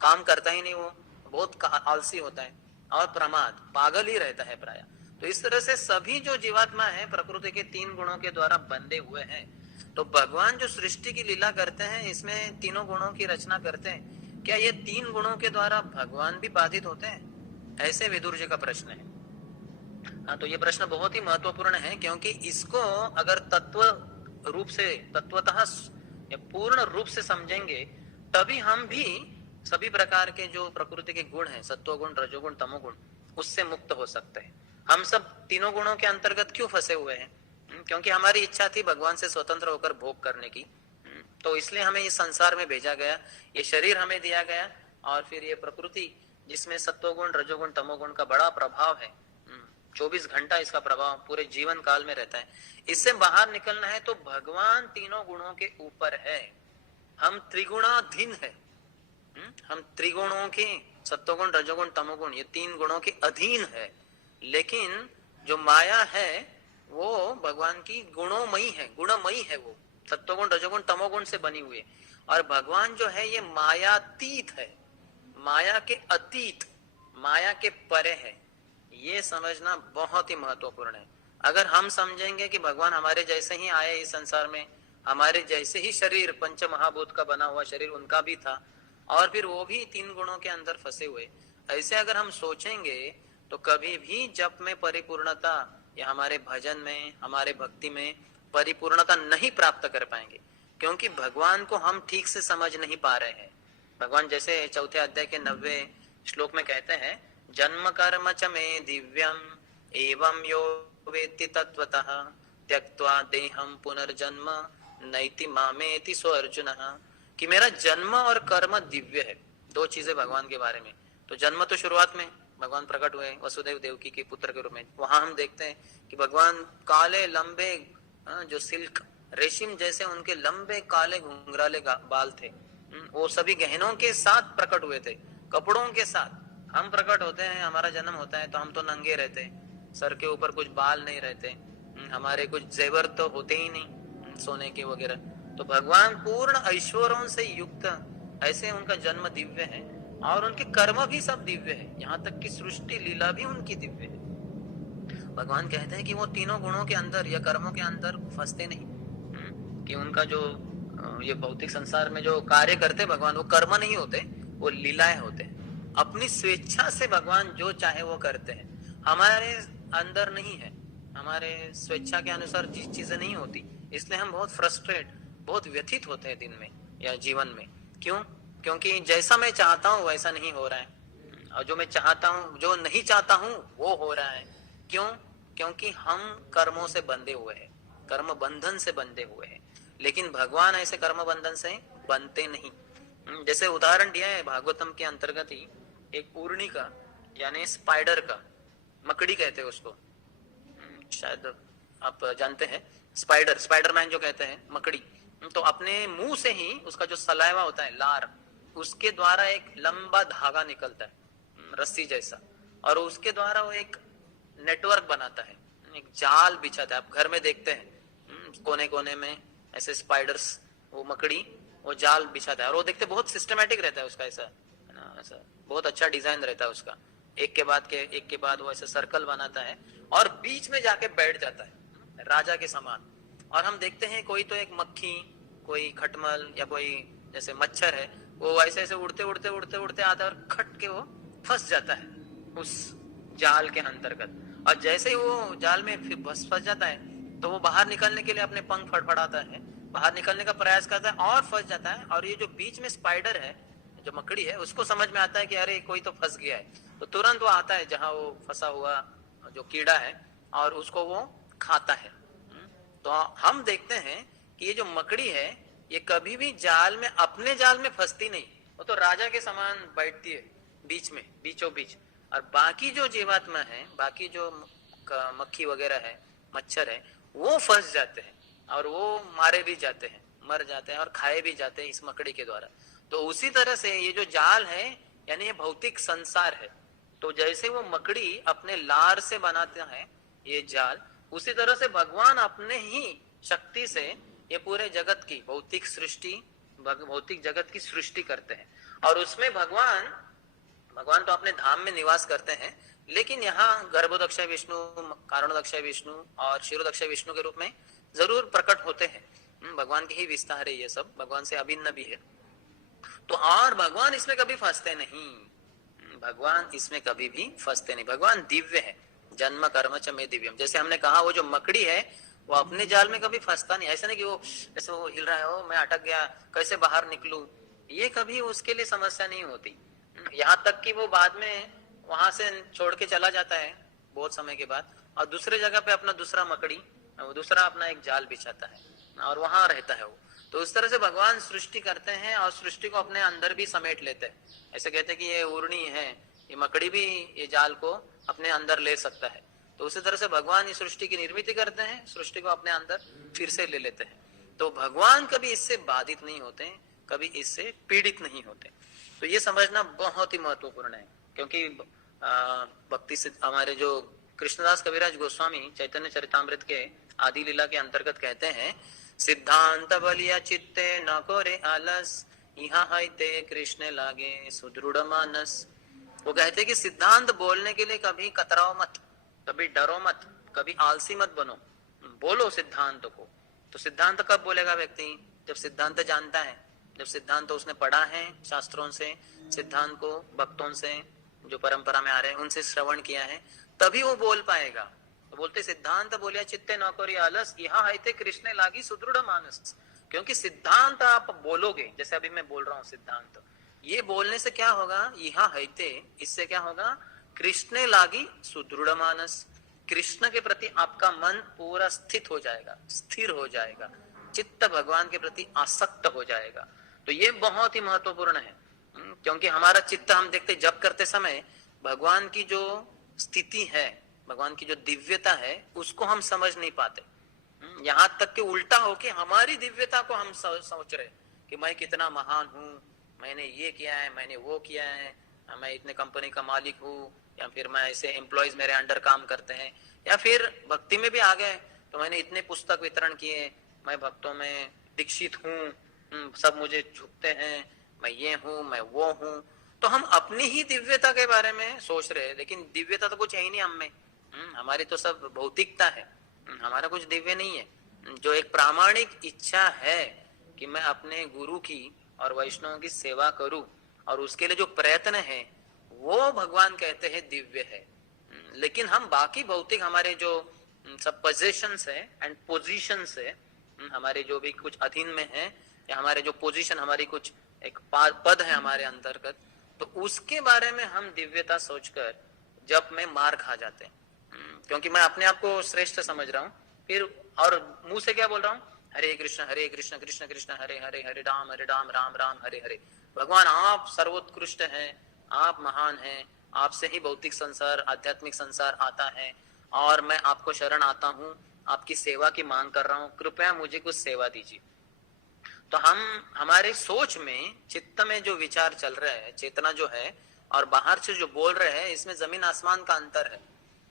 काम करता ही नहीं, वो बहुत आलसी होता है। और प्रमाद, पागल ही रहता है प्राय। तो इस तरह से सभी जो जीवात्मा है प्रकृति के 3 गुणों के द्वारा बंधे हुए हैं। तो भगवान जो सृष्टि की लीला करते हैं, इसमें तीनों गुणों की रचना करते हैं, क्या ये 3 गुणों के द्वारा भगवान भी बाधित होते हैं? ऐसे विदुर जी का प्रश्न है। हाँ, तो ये प्रश्न बहुत ही महत्वपूर्ण है, क्योंकि इसको अगर तत्व रूप से, तत्वतः या पूर्ण रूप से समझेंगे, तभी हम भी सभी प्रकार के जो प्रकृति के गुण हैं, सत्वगुण, रजोगुण, तमोगुण, उससे मुक्त हो सकते हैं। हम सब तीनों गुणों के अंतर्गत क्यों फंसे हुए हैं? क्योंकि हमारी इच्छा थी भगवान से स्वतंत्र होकर भोग करने की। तो इसलिए हमें इस संसार में भेजा गया, ये शरीर हमें दिया गया, और फिर ये प्रकृति जिसमें सत्वगुण, रजोगुण, तमोगुण का बड़ा प्रभाव है, 24 घंटा इसका प्रभाव पूरे जीवन काल में रहता है। इससे बाहर निकलना है तो भगवान तीनों गुणों के ऊपर है, हम त्रिगुणाधीन है। हम त्रिगुणों के, सत्वगुण, रजोगुण, तमोगुण, ये 3 गुणों के अधीन है। लेकिन जो माया है वो भगवान की गुणोमयी है, गुणमयी है, वो सत्वगुण, रजोगुण, तमोगुण से बनी हुई है। और भगवान जो है ये मायातीत है, माया के अतीत, माया के परे है। ये समझना बहुत ही महत्वपूर्ण है। अगर हम समझेंगे कि भगवान हमारे जैसे ही आए इस संसार में, हमारे जैसे ही शरीर, पंच महाभूत का बना हुआ शरीर उनका भी था, और फिर वो भी 3 गुणों के अंदर फंसे हुए, ऐसे अगर हम सोचेंगे तो कभी भी जप में परिपूर्णता या हमारे भजन में, हमारे भक्ति में परिपूर्णता नहीं प्राप्त कर पाएंगे, क्योंकि भगवान को हम ठीक से समझ नहीं पा रहे हैं। भगवान जैसे 4थे अध्याय के 90वें श्लोक में कहते हैं, जन्म कर्म च मे दिव्यम एवं यो वेत्ति तत्वतः त्यक्त्वा देहम पुनर्जन्म नैति मामेति सो अर्जुन, कि मेरा जन्म और कर्म दिव्य है। 2 चीजें भगवान के बारे में। तो जन्म तो शुरुआत में भगवान प्रकट हुए वसुदेव देवकी के पुत्र के रूप में, वहां हम देखते हैं कि भगवान काले लंबे, जो सिल्क रेशम जैसे उनके लंबे काले घुंघराले बाल थे, वो सभी गहनों के साथ प्रकट हुए थे, कपड़ों के साथ। हम प्रकट होते हैं, हमारा जन्म होता है तो हम तो नंगे रहते हैं, सर के ऊपर कुछ बाल नहीं रहते, हमारे कुछ जेवर तो होते ही नहीं सोने के वगैरह। तो भगवान पूर्ण ऐश्वर्यों से युक्त, ऐसे उनका जन्म दिव्य है, और उनके कर्म भी सब दिव्य है, यहाँ तक कि सृष्टि लीला भी उनकी दिव्य है। भगवान कहते हैं कि वो तीनों गुणों के अंदर या कर्मों के अंदर फंसते नहीं, कि उनका जो ये भौतिक संसार में जो कार्य करते भगवान, वो कर्म नहीं होते, वो लीलाएं होते हैं। अपनी स्वेच्छा से भगवान जो चाहे वो करते हैं, हमारे अंदर नहीं है, हमारे स्वेच्छा के अनुसार चीजें नहीं होती। इसलिए हम बहुत फ्रस्ट्रेट, बहुत व्यथित होते हैं दिन में या जीवन में। क्यों? क्योंकि जैसा मैं चाहता हूँ वैसा नहीं हो रहा है, और जो मैं चाहता हूँ, जो नहीं चाहता हूँ वो हो रहा है। क्यों? क्योंकि हम कर्मों से बंधे हुए हैं, कर्म बंधन से बंधे हुए हैं। लेकिन भगवान ऐसे कर्म बंधन से बनते नहीं। जैसे उदाहरण दिया है भागवतम के अंतर्गत ही, एक पूर्णी का यानी स्पाइडर का, मकड़ी कहते हैं उसको, शायद आप जानते हैं, स्पाइडर, स्पाइडरमैन जो कहते हैं, मकड़ी। तो अपने मुंह से ही उसका जो सलाइवा होता है, लार, उसके द्वारा एक लंबा धागा निकलता है रस्सी जैसा, और उसके द्वारा वो एक नेटवर्क बनाता है, एक जाल बिछाता है। आप घर में देखते हैं कोने कोने में ऐसे स्पाइडर्स, वो मकड़ी वो जाल बिछाता है, और वो देखते बहुत सिस्टमेटिक रहता है उसका, ऐसा है ना, ऐसा बहुत अच्छा डिजाइन रहता है उसका, एक के बाद वो ऐसे सर्कल बनाता है और बीच में जाके बैठ जाता है राजा के समान। और हम देखते हैं कोई तो एक मक्खी, कोई खटमल या कोई जैसे मच्छर है, वो ऐसे ऐसे उड़ते उड़ते उड़ते उड़ते आता है और खट के वो फंस जाता है उस जाल के अंतर्गत। और जैसे ही वो जाल में फंस जाता है तो वो बाहर निकलने के लिए अपने पंख फड़फड़ाता है, बाहर निकलने का प्रयास करता है और फंस जाता है। और ये जो बीच में स्पाइडर है, जो मकड़ी है, उसको समझ में आता है कि अरे कोई तो फंस गया है, तो तुरंत वो आता है जहां वो फंसा हुआ जो कीड़ा है और उसको वो खाता है। तो हम देखते हैं कि ये जो मकड़ी है ये कभी भी जाल में, अपने जाल में फंसती नहीं, वो तो राजा के समान बैठती है बीच में, बीचों बीच। और बाकी जो जीवात्मा है, बाकी जो मक्खी वगैरह है, मच्छर है, वो फंस जाते हैं और वो मारे भी जाते हैं, मर जाते हैं और खाए भी जाते हैं इस मकड़ी के द्वारा। तो उसी तरह से ये जो जाल है, यानी ये भौतिक संसार है। तो जैसे वो मकड़ी अपने लार से बनाते हैं ये जाल, उसी तरह से भगवान अपने ही शक्ति से ये पूरे जगत की भौतिक सृष्टि, भौतिक जगत की सृष्टि करते हैं। और उसमें भगवान तो अपने धाम में निवास करते हैं, लेकिन यहाँ गर्भोदक्ष विष्णु, कारणोदक्ष विष्णु और क्षीरोदक्ष विष्णु के रूप में जरूर प्रकट होते हैं। भगवान के ही विस्तार है ये सब, भगवान से अभिन्न भी है। तो और भगवान इसमें कभी फंसते नहीं, भगवान इसमें कभी भी फंसते नहीं। भगवान दिव्य है, जन्म कर्म च में दिव्यम। जैसे हमने कहा वो जो मकड़ी है वो अपने जाल में कभी फंसता नहीं। ऐसा नहीं कि वो ऐसे वो हिल रहा है, ओ मैं अटक गया, कैसे बाहर निकलूं, ये कभी उसके लिए समस्या नहीं होती। यहाँ तक कि वो बाद में वहां से छोड़ के चला जाता है बहुत समय के बाद, और दूसरे जगह पे अपना दूसरा मकड़ी, दूसरा अपना एक जाल बिछाता है और वहां रहता है वो। तो उस तरह से भगवान सृष्टि करते हैं और सृष्टि को अपने अंदर भी समेट लेते हैं। ऐसे कहते हैं कि ये उर्णी है, ये मकड़ी भी ये जाल को अपने अंदर ले सकता है। तो उसी तरह से भगवान इस सृष्टि की निर्मित करते हैं, सृष्टि को अपने अंदर फिर से ले लेते हैं। तो भगवान कभी इससे बाधित नहीं होते, कभी इससे पीड़ित नहीं होते। तो ये समझना बहुत ही महत्वपूर्ण है, क्योंकि भक्ति से हमारे जो कृष्णदास कविराज गोस्वामी चैतन्य चरितामृत के आदि लीला के अंतर्गत कहते हैं, सिद्धांत बलिया चित्ते न कोरे आलस, यहाँ है ते कृष्ण लागे सुदृढ़ मानस। वो कहते कि सिद्धांत बोलने के लिए कभी कतराओ मत, कभी डरो मत, कभी आलसी मत बनो, बोलो सिद्धांत को। तो सिद्धांत कब बोलेगा व्यक्ति? जब सिद्धांत जानता है, जब सिद्धांत तो उसने पढ़ा है शास्त्रों से, सिद्धांत को भक्तों से जो परंपरा में आ रहे हैं उनसे श्रवण किया है, तभी वो बोल पाएगा। तो बोलते सिद्धांत बोलिया चित्ते न कोरी आलस, यहाँ है कृष्ण लागी सुदृढ़ मानस। क्योंकि सिद्धांत आप बोलोगे, जैसे अभी मैं बोल रहा हूँ सिद्धांत, ये बोलने से क्या होगा? यहाँ है, इससे क्या होगा? कृष्ण लागी सुदृढ़ मानस, कृष्ण के प्रति आपका मन पूरा स्थित हो जाएगा, स्थिर हो जाएगा, चित्त भगवान के प्रति आसक्त हो जाएगा। तो ये बहुत ही महत्वपूर्ण है, क्योंकि हमारा चित्त, हम देखते जप करते समय भगवान की जो स्थिति है, भगवान की जो दिव्यता है, उसको हम समझ नहीं पाते। यहाँ तक कि उल्टा होके हमारी दिव्यता को हम सोच रहे कि मैं कितना महान हूँ, मैंने ये किया है, मैंने वो किया है, मैं इतने कंपनी का मालिक हूँ, या फिर मैं ऐसे एम्प्लॉयज मेरे अंडर काम करते हैं, या फिर भक्ति में भी आ गए तो मैंने इतने पुस्तक वितरण किए, मैं भक्तों में दीक्षित हूँ, सब मुझे झुकते हैं, मैं ये हूँ, मैं वो हूँ। तो हम अपनी ही दिव्यता के बारे में सोच रहे हैं, लेकिन दिव्यता तो कुछ है ही नहीं हम में। हमारी तो सब भौतिकता है, हमारा कुछ दिव्य नहीं है। जो एक प्रामाणिक इच्छा है कि मैं अपने गुरु की और वैष्णव की सेवा करूं, और उसके लिए जो प्रयत्न है वो भगवान कहते हैं दिव्य है। लेकिन हम बाकी भौतिक हमारे जो सब पोजीशंस है एंड पोजीशंस है, हमारे जो भी कुछ अधीन में है, या हमारे जो पोजीशन, हमारी कुछ एक पद है हमारे अंतर्गत, तो उसके बारे में हम दिव्यता सोचकर जब में मार खा जाते हैं। क्योंकि मैं अपने आप को श्रेष्ठ समझ रहा हूँ, फिर और मुंह से क्या बोल रहा हूँ? हरे कृष्ण कृष्ण कृष्ण हरे हरे, हरे राम राम राम हरे हरे। भगवान आप सर्वोत्कृष्ट हैं, आप महान हैं, आपसे ही भौतिक संसार, आध्यात्मिक संसार आता है, और मैं आपको शरण आता हूँ, आपकी सेवा की मांग कर रहा हूँ, कृपया मुझे कुछ सेवा दीजिए। तो हम हमारे सोच में, चित्त में जो विचार चल रहा है, चेतना जो है, और बाहर से जो बोल रहे हैं, इसमें जमीन आसमान का अंतर है।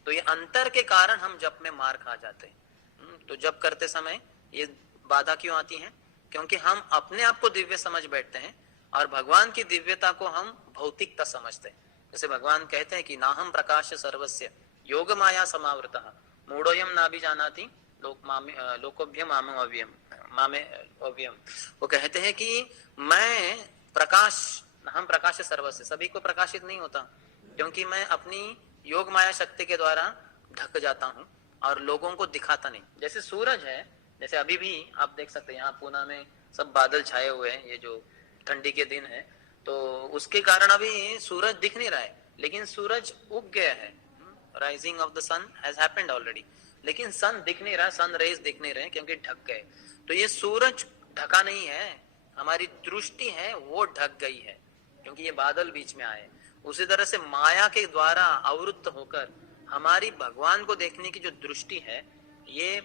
तो ये अंतर के कारण हम जप में मार खा जाते हैं। तो जप करते समय ये बाधा क्यों आती है? क्योंकि हम अपने आप को दिव्य समझ बैठते हैं और भगवान की दिव्यता को हम भौतिकता समझते हैं। जैसे भगवान कहते हैं कि नाहम प्रकाश सर्वस्य योग माया समावृतः मूढ़ोयम नाभि जानाति लोकोभ्यम मामे अव्ययम। वो कहते हैं कि मैं प्रकाश, हम प्रकाश सर्वस्य, सभी को प्रकाशित नहीं होता, क्योंकि मैं अपनी योग माया शक्ति के द्वारा ढक जाता हूँ और लोगों को दिखाता नहीं। जैसे सूरज है, जैसे अभी भी आप देख सकते हैं यहाँ पूना में सब बादल छाए हुए हैं, ये जो ठंडी के दिन है, तो उसके कारण अभी सूरज दिख नहीं रहा है, लेकिन सूरज उग गया है। Rising of the sun has happened already, लेकिन सन दिख नहीं रहा, सन रेज दिख नहीं रहे क्योंकि ढक गए। तो ये सूरज ढका नहीं है, हमारी दृष्टि है वो ढक गई है क्योंकि ये बादल बीच में आए। उसी तरह से माया के द्वारा आवृत्त होकर हमारी भगवान को देखने की जो दृष्टि है ये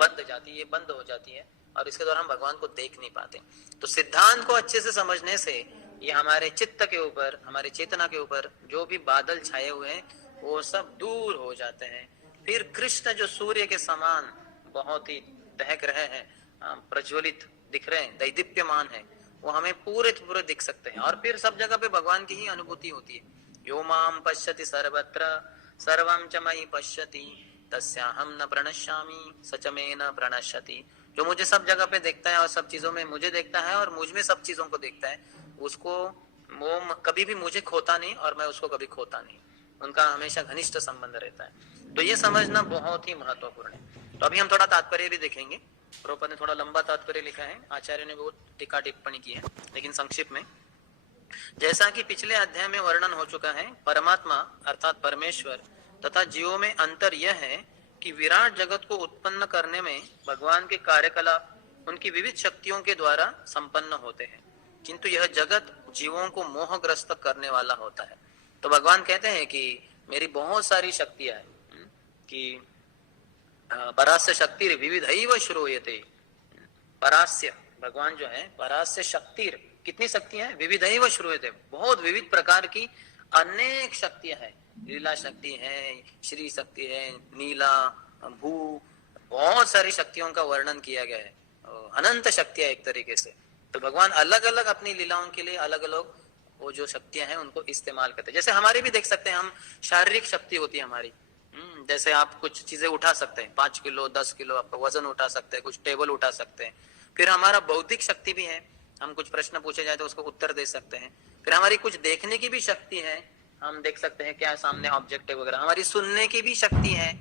बंद जाती है, ये बंद हो जाती है और इसके द्वारा हम भगवान को देख नहीं पाते। तो सिद्धांत को अच्छे से समझने से ये हमारे चित्त के ऊपर, हमारे चेतना के ऊपर जो भी बादल छाए हुए हैं वो सब दूर हो जाते हैं। फिर कृष्ण जो सूर्य के समान बहुत ही दहक रहे हैं, प्रज्वलित दिख रहे हैं, दैदीप्यमान है, वो हमें पूरे दिख सकते हैं और फिर सब जगह पे भगवान की ही अनुभूति होती है। यो माम पश्यति सर्वत्र सर्वं च मयि पश्यति तस्याहं न प्रणश्यामि स च मे न प्रणश्यति। जो मुझे सब जगह पे देखता है और सब चीजों में मुझे देखता है और मुझ में सब चीजों को देखता है, उसको वो कभी भी मुझे खोता नहीं और मैं उसको कभी खोता नहीं, उनका हमेशा घनिष्ठ संबंध रहता है। तो ये समझना बहुत ही महत्वपूर्ण है। तो अभी हम थोड़ा तात्पर्य भी देखेंगे। प्रभुपाद ने थोड़ा लंबा तात्पर्य लिखा है, आचार्य ने बहुत टीका टिप्पणी की है, लेकिन संक्षिप्त में जैसा कि पिछले अध्याय में वर्णन हो चुका है, परमात्मा अर्थात परमेश्वर तथा जीवों में अंतर यह है कि विराट जगत को उत्पन्न करने में भगवान के कार्यकलाप उनकी विविध शक्तियों के द्वारा संपन्न होते हैं, किंतु यह जगत जीवों को मोहग्रस्त करने वाला होता है। तो भगवान कहते हैं कि मेरी बहुत सारी शक्तियां हैं, कि परास्य शक्ति विविधैव श्रूयते। परास्य भगवान जो है, परास्य शक्ति कितनी शक्तियां हैं, विविधैव श्रूयते, बहुत विविध प्रकार की अनेक शक्तियां हैं। लीला शक्ति है, श्री शक्ति है, नीला भू, बहुत सारी शक्तियों का वर्णन किया गया है, अनंत शक्तियां एक तरीके से। तो भगवान अलग अलग अपनी लीलाओं के लिए अलग अलग वो जो शक्तियां हैं उनको इस्तेमाल करते हैं। जैसे हमारी भी देख सकते हैं, हम शारीरिक शक्ति होती है हमारी, जैसे आप कुछ चीजें उठा सकते हैं, 5 किलो 10 किलो आपका वजन उठा सकते हैं, कुछ टेबल उठा सकते हैं। फिर हमारा बौद्धिक शक्ति भी है, हम कुछ प्रश्न पूछे जाए तो उसको उत्तर दे सकते हैं। फिर हमारी कुछ देखने की भी शक्ति है, हम देख सकते हैं क्या सामने ऑब्जेक्ट है वगैरह। हमारी सुनने की भी शक्ति है,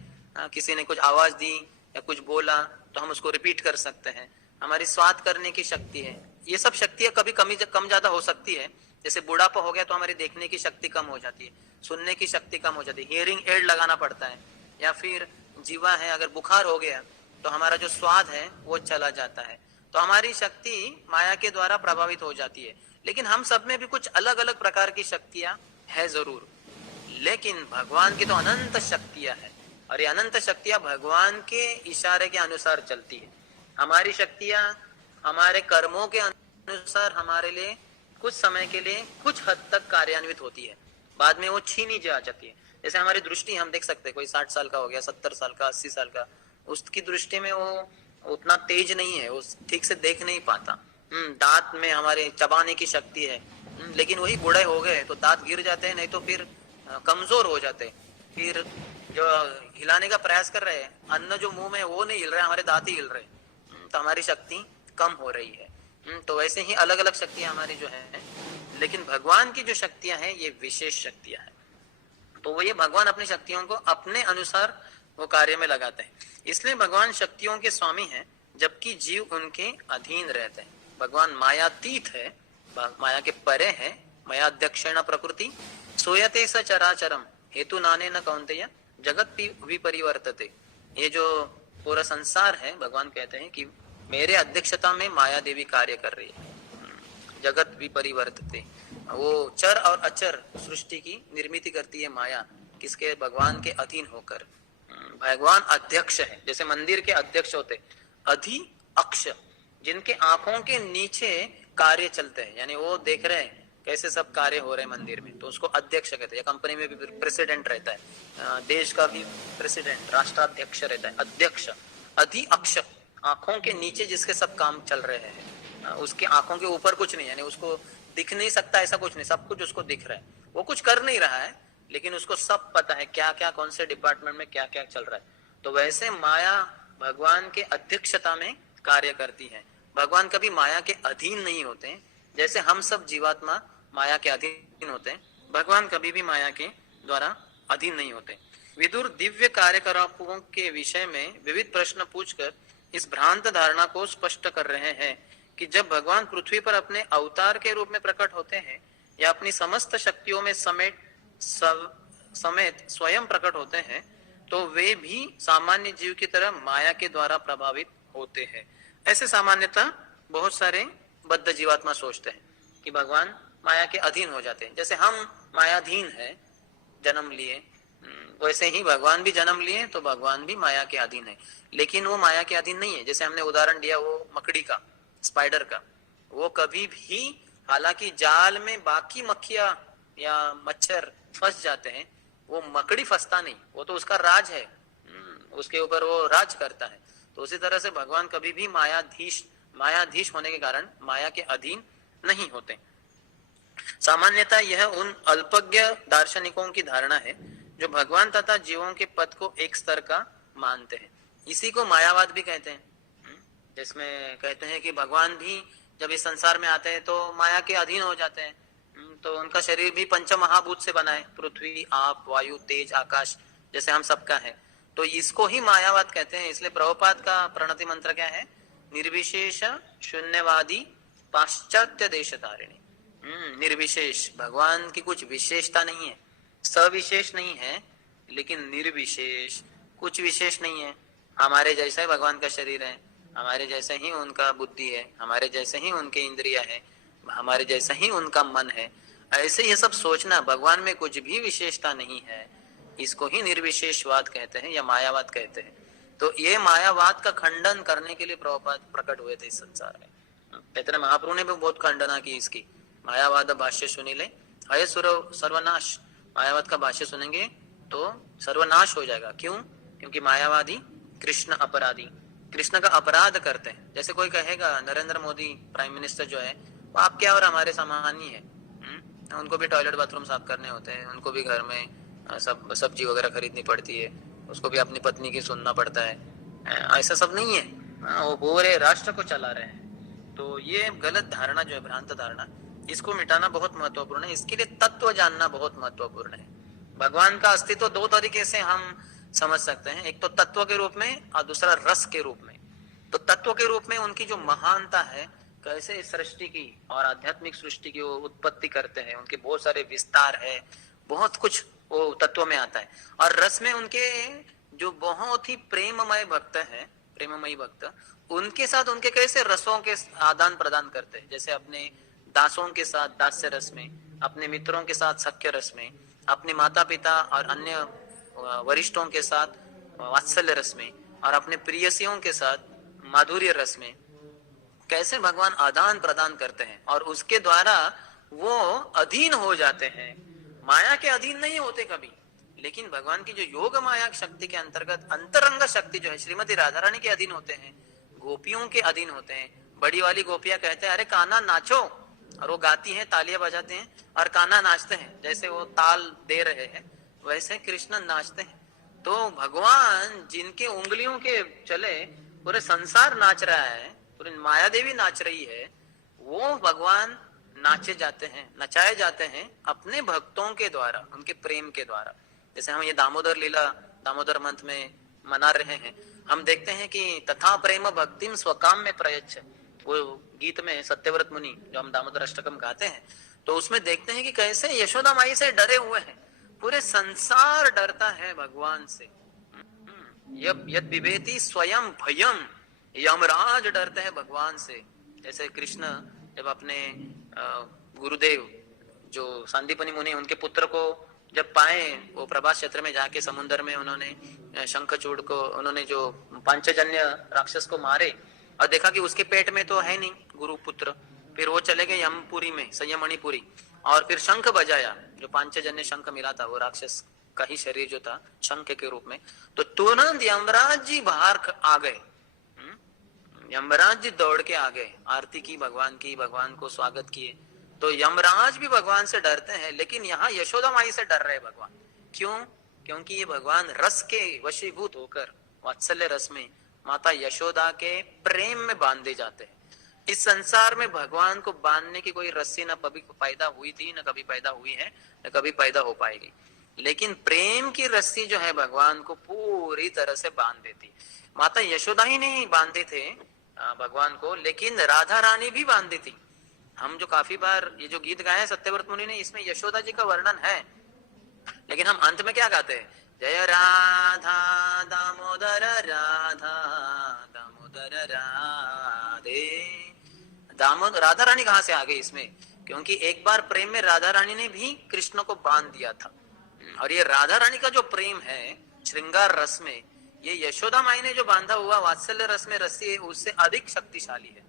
किसी ने कुछ आवाज दी या कुछ बोला तो हम उसको रिपीट कर सकते हैं। हमारी स्वाद करने की शक्ति है। ये सब शक्तियां कभी कम ज्यादा हो सकती है। जैसे बुढ़ापा हो गया तो हमारी देखने की शक्ति कम हो जाती है, सुनने की शक्ति कम हो जाती है, हियरिंग एड लगाना पड़ता है। या फिर जीवा है, अगर बुखार हो गया तो हमारा जो स्वाद है वो चला जाता है। तो हमारी शक्ति माया के द्वारा प्रभावित हो जाती है। लेकिन हम सब में भी कुछ अलग अलग प्रकार की शक्तियां है जरूर, लेकिन भगवान की तो अनंत शक्तियां है और ये अनंत शक्तियां भगवान के इशारे के अनुसार चलती है। हमारी शक्तियां हमारे कर्मों के अनुसार हमारे लिए कुछ समय के लिए कुछ हद तक कार्यान्वित होती है, बाद में वो छीनी जा जाती है। जैसे हमारी दृष्टि, हम देख सकते हैं कोई 60 साल का हो गया, 70 साल का, 80 साल का, उसकी दृष्टि में वो उतना तेज नहीं है, वो ठीक से देख नहीं पाता। दांत में हमारे चबाने की शक्ति है, लेकिन वही बूढ़े हो गए तो दांत गिर जाते हैं, नहीं तो फिर कमजोर हो जाते हैं। फिर जो हिलाने का प्रयास कर रहे हैं, अन्न जो मुंह में वो नहीं हिल रहा है, हमारे दांत ही हिल रहे हैं, तो हमारी शक्ति कम हो रही है। तो वैसे ही अलग अलग शक्तियां हमारी जो है, लेकिन भगवान की जो शक्तियां हैं ये विशेष शक्तियां हैं। तो वो ये भगवान अपनी शक्तियों को अपने अनुसार वो कार्य में लगाते हैं। इसलिए भगवान शक्तियों के स्वामी हैं, जबकि जीव उनके अधीन रहते हैं। भगवान मायातीत है, माया के परे है। मयाध्यक्षेण प्रकृति सोयते स चराचरम हेतु नाने न कौन्तेय जगत विपरिवर्तते। ये जो पूरा संसार है, भगवान कहते हैं कि मेरे अध्यक्षता में माया देवी कार्य कर रही है, जगत विपरिवर्तते। वो चर और अचर सृष्टि की निर्मित करती है माया, किसके? भगवान के अधीन होकर। भगवान अध्यक्ष है, जैसे मंदिर के अध्यक्ष होते, अधि अक्ष, जिनके आंखों के नीचे कार्य चलते हैं, यानी वो देख रहे हैं कैसे सब कार्य हो रहे हैं मंदिर में, तो उसको अध्यक्ष कहते हैं। कंपनी में भी प्रेसिडेंट रहता है, देश का भी प्रेसिडेंट राष्ट्राध्यक्ष रहता है, अध्यक्ष। अधि अक्ष, आंखों के नीचे जिसके सब काम चल रहे हैं, उसके आंखों के ऊपर कुछ नहीं, यानी उसको दिख नहीं सकता ऐसा कुछ नहीं, सब कुछ उसको दिख रहा है। वो कुछ कर नहीं रहा है, लेकिन उसको सब पता है क्या क्या कौन से डिपार्टमेंट में क्या क्या चल रहा है। तो वैसे माया भगवान के अध्यक्षता में कार्य करती है। भगवान कभी माया के अधीन नहीं होते, जैसे हम सब जीवात्मा माया के अधीन होते हैं, भगवान कभी भी माया के द्वारा अधीन नहीं होते। विदुर दिव्य कार्यकलापों के विषय में विविध प्रश्न पूछकर इस भ्रांत धारणा को स्पष्ट कर रहे हैं कि जब भगवान पृथ्वी पर अपने अवतार के रूप में प्रकट होते हैं या अपनी समस्त शक्तियों में समेत स्वयं प्रकट होते हैं, तो वे भी सामान्य जीव की तरह माया के द्वारा प्रभावित होते हैं। ऐसे सामान्यतः बहुत सारे बद्ध जीवात्मा सोचते हैं कि भगवान माया के अधीन हो जाते हैं। जैसे हम मायाधीन है, जन्म लिए, वैसे ही भगवान भी जन्म लिए तो भगवान भी माया के अधीन है, लेकिन वो माया के अधीन नहीं है। जैसे हमने उदाहरण दिया वो मकड़ी का, स्पाइडर का, वो कभी भी, हालांकि जाल में बाकी मक्खियां या मच्छर फंस जाते हैं, वो मकड़ी फंसता नहीं, वो तो उसका राज है, उसके ऊपर वो राज करता है। तो उसी तरह से भगवान कभी भी मायाधीश होने के कारण माया के अधीन नहीं होते। सामान्यतः यह उन अल्पज्ञ दार्शनिकों की धारणा है जो भगवान तथा जीवों के पद को एक स्तर का मानते हैं। इसी को मायावाद भी कहते हैं, जिसमें कहते हैं कि भगवान भी जब इस संसार में आते हैं तो माया के अधीन हो जाते हैं। तो उनका शरीर भी पंच महाभूत से बना है, पृथ्वी, आप, वायु, तेज, आकाश, जैसे हम सबका है। तो इसको ही मायावाद कहते हैं। इसलिए प्रभुपाद का प्रणति मंत्र क्या है? निर्विशेष शून्यवादी पाश्चात्य देश धारिणी। निर्विशेष, भगवान की कुछ विशेषता नहीं है, सविशेष नहीं है, लेकिन निर्विशेष, कुछ विशेष नहीं है। हमारे जैसा ही भगवान का शरीर है, हमारे जैसे ही उनका बुद्धि है, हमारे जैसे ही उनके इंद्रिया है, हमारे जैसा ही उनका मन है। ऐसे ये सब सोचना, भगवान में कुछ भी विशेषता नहीं है, इसको ही निर्विशेषवाद कहते हैं या मायावाद कहते हैं। तो ये मायावाद का खंडन करने के लिए प्रभुपाद प्रकट हुए थे इस संसार में। चैतन्य महाप्रभु ने भी बहुत खंडना की इसकी। मायावाद भाष्य सुनिले हय सर्वनाश। मायावाद का भाष्य सुनेंगे तो सर्वनाश हो जाएगा। क्यों? क्योंकि मायावादी कृष्ण अपराधी, कृष्ण का अपराध करते हैं। जैसे कोई कहेगा नरेंद्र मोदी प्राइम मिनिस्टर जो है वो आपके और हमारे समान ही है, उनको भी टॉयलेट बाथरूम साफ करने होते हैं, उनको भी घर में सब सब्जी वगैरह खरीदनी पड़ती है, उसको भी अपनी पत्नी की सुनना पड़ता है। ऐसा सब नहीं है, वो पूरे राष्ट्र को चला रहे हैं। तो ये गलत धारणा जो है, भ्रांत धारणा, इसको मिटाना बहुत महत्वपूर्ण है। इसके लिए तत्व जानना बहुत महत्वपूर्ण है। भगवान का अस्तित्व दो तरीके से हम समझ सकते हैं, एक तो तत्व के रूप में और दूसरा रस के रूप में। तो तत्व के रूप में उनकी जो महानता है, कैसे सृष्टि की और आध्यात्मिक सृष्टि की वो उत्पत्ति करते हैं, उनके बहुत सारे विस्तार है, बहुत कुछ वो तत्व में आता है। और रस में उनके जो बहुत ही प्रेममय भक्त है, प्रेममयी भक्त, उनके साथ उनके कैसे रसों के आदान प्रदान करते हैं। जैसे अपने दासों के साथ दास्य रस में, अपने मित्रों के साथ सख्य रस में, अपने माता पिता और अन्य वरिष्ठों के साथ वात्सल्य रस में, और अपने प्रियसियों के साथ माधुर्य रस में, कैसे भगवान आदान प्रदान करते हैं और उसके द्वारा वो अधीन हो जाते हैं। माया के अधीन नहीं होते कभी, लेकिन भगवान की जो योग माया शक्ति के अंतर्गत अंतरंग शक्ति जो है, श्रीमती राधा रानी के अधीन होते हैं, गोपियों के अधीन होते हैं। बड़ी वाली गोपियां कहते हैं अरे कान्हा नाचो, और वो गाती हैं, तालियां बजाते हैं और कान्हा नाचते हैं। जैसे वो ताल दे रहे हैं वैसे कृष्ण नाचते हैं। तो भगवान जिनके उंगलियों के चले पूरे संसार नाच रहा है, पूरी माया देवी नाच रही है, वो भगवान नाचे जाते हैं, नचाए जाते हैं अपने भक्तों के द्वारा, उनके प्रेम के द्वारा। जैसे हम ये दामोदर लीला, दामोदर मंथ में मना रहे हैं, हम देखते हैं कि तथा प्रेम भक्तिम स्वकाम में प्रयच्छ, वो गीत में सत्यव्रत मुनि जो हम दामोदर अष्टकम गाते हैं, तो उसमें देखते हैं कि कैसे यशोदा माई से डरे हुए हैं, पूरे संसार डरता है भगवान से। यद विभेति स्वयं भयम, यमराज डरते हैं भगवान से। जैसे कृष्ण जब अपने गुरुदेव जो सांदीपनि मुनि, उनके पुत्र को जब पाए, वो प्रभास क्षेत्र में जाके समुद्र में उन्होंने शंखचूड़ को, उन्होंने जो पांचजन्य राक्षस को मारे और देखा कि उसके पेट में तो है नहीं गुरु पुत्र, फिर वो चले गए यमपुरी में, संयमणिपुरी, और फिर शंख बजाया, जो पांचजन्य शंख मिला था, वो राक्षस का ही शरीर जो था शंख के रूप में, तो तुरंत यमराज जी बाहर आ गए। यमराज जी दौड़ के आ गए, आरती की भगवान की, भगवान को स्वागत किए। तो यमराज भी भगवान से डरते हैं, लेकिन यहाँ यशोदा माई से डर रहे भगवान। क्यों? क्योंकि ये भगवान रस के वशीभूत होकर वात्सल्य रस में माता यशोदा के प्रेम में बांधे जाते हैं। इस संसार में भगवान को बांधने की कोई रस्सी न कभी पैदा हुई थी, न कभी पैदा हुई है, न कभी पैदा हो पाएगी। लेकिन प्रेम की रस्सी जो है भगवान को पूरी तरह से बांध देती। माता यशोदा ही नहीं बांधे थे भगवान को, लेकिन राधा रानी भी बांधी थी। हम जो काफी बार ये जो गीत गाए हैं सत्यव्रत मुनि ने, इसमें यशोदा जी का वर्णन है, लेकिन हम अंत में क्या गाते हैं? जय राधा दामोदर राधा दामोदर राधे, दामोदर राधा रानी कहाँ से आ गई इसमें? क्योंकि एक बार प्रेम में राधा रानी ने भी कृष्ण को बांध दिया था। और ये राधा रानी का जो प्रेम है श्रृंगार रस में, ये यशोदा माई ने जो बांधा हुआ वात्सल्य रस में रस्सी है, उससे अधिक शक्तिशाली है।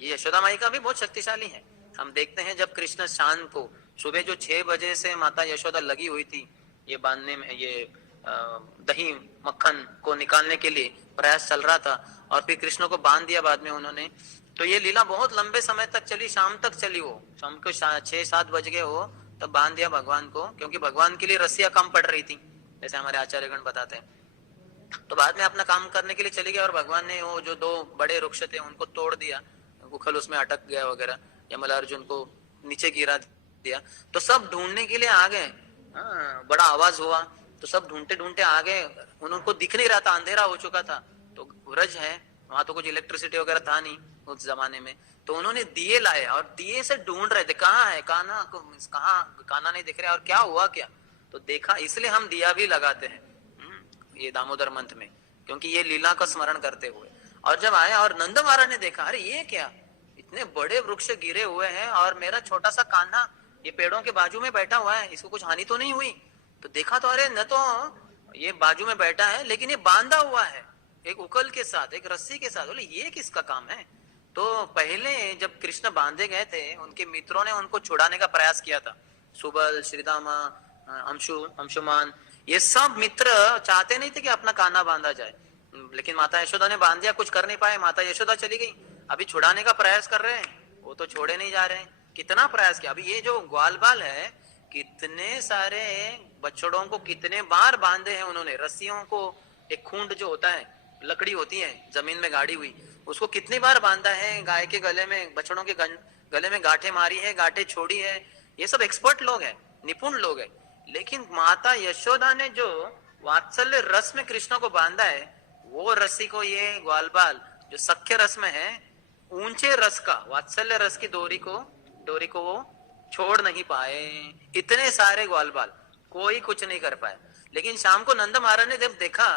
ये यशोदा माई का भी बहुत शक्तिशाली है। हम देखते हैं जब कृष्ण शाम को सुबह जो 6 बजे से माता यशोदा लगी हुई थी ये बांधने में, ये दही मक्खन को निकालने के लिए प्रयास चल रहा था, और फिर कृष्ण को बांध दिया बाद में उन्होंने। तो ये लीला बहुत लंबे समय तक चली, शाम तक चली। वो शाम को 6-7 बज गए हो तब बांध दिया भगवान को, क्योंकि भगवान के लिए रस्सियां कम पड़ रही थी, जैसे हमारे आचार्यगण बताते हैं। तो बाद में अपना काम करने के लिए चले गए, और भगवान ने वो जो 2 बड़े वृक्ष थे उनको तोड़ दिया, उखल उसमें अटक गया वगैरह, यमलार्जुन को नीचे गिरा दिया। तो सब ढूंढने के लिए आ गए, बड़ा आवाज हुआ तो सब ढूंढते ढूंढते आ गए। उनको दिख नहीं रहा था, अंधेरा हो चुका था। तो व्रज है, वहां तो कुछ इलेक्ट्रिसिटी वगैरह था नहीं उस जमाने में। तो उन्होंने दिए लाए और दिए से ढूंढ रहे थे कहाँ है कान्हा, कहाँ कान्हा नहीं दिख रहा, और क्या हुआ क्या। तो देखा, इसलिए हम दिया भी लगाते हैं ये दामोदर मंथ में, क्योंकि ये लीला का स्मरण करते हुए। और जब आया और नंद महाराज ने देखा, अरे ये क्या, इतने बड़े वृक्ष गिरे हुए हैं और मेरा छोटा सा कान्हा ये पेड़ों के बाजू में बैठा हुआ है, इसको कुछ हानि तो नहीं हुई। तो देखा तो अरे न तो ये बाजू में बैठा है, लेकिन ये बांधा हुआ है एक उकल के साथ, एक रस्सी के साथ। बोले ये किसका काम है। तो पहले जब कृष्ण बांधे गए थे, उनके मित्रों ने उनको छुड़ाने का प्रयास किया था। सुबल, श्रीदामा, अंशुमान, ये सब मित्र चाहते नहीं थे कि अपना कान्हा बांधा जाए, लेकिन माता यशोदा ने बांध दिया, कुछ कर नहीं पाए। माता यशोदा चली गई, अभी छुड़ाने का प्रयास कर रहे हैं, वो तो छोड़े नहीं जा रहे हैं। कितना प्रयास किया, अभी ये जो ग्वाल बाल है, कितने सारे बछड़ों को कितने बार बांधे हैं उन्होंने, रस्सियों को, एक खूंड जो होता है, लकड़ी होती है जमीन में गाड़ी हुई, उसको कितनी बार बांधा है। गाय के गले में, बछड़ों के गले में गांठें मारी है, गांठें छोड़ी है। ये सब एक्सपर्ट लोग हैं, निपुण लोग हैं। लेकिन माता यशोदा ने जो वात्सल्य रस में कृष्ण को बांधा है, वो रस्सी को ये ग्वालबाल जो सख्य रस में है, ऊंचे रस का, वात्सल्य रस की डोरी को वो छोड़ नहीं पाए। इतने सारे ग्वालबाल, कोई कुछ नहीं कर पाया। लेकिन शाम को नंद महाराज ने जब देखा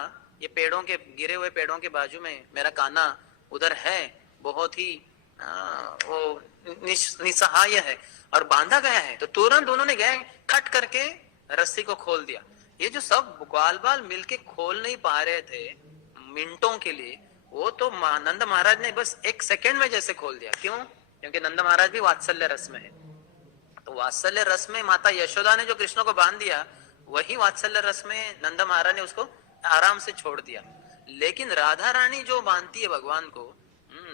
ये पेड़ों के, गिरे हुए पेड़ों के बाजू में मेरा कान्हा उधर है, बहुत ही वो निसहाय है और बांधा गया है, तो तुरंत उन्होंने गए खट करके रस्सी को खोल दिया। ये जो सब ग्वाल बाल मिलके खोल नहीं पा रहे थे मिनटों के लिए, वो तो नंद महाराज ने बस 1 सेकंड में जैसे खोल दिया। क्यों? क्योंकि नंद महाराज भी वात्सल्य रस में है। तो वात्सल्य रस में माता यशोदा ने जो कृष्ण को बांध दिया, वही वात्सल्य रस में नंद महाराज ने उसको आराम से छोड़ दिया। लेकिन राधा रानी जो बांधती है भगवान को,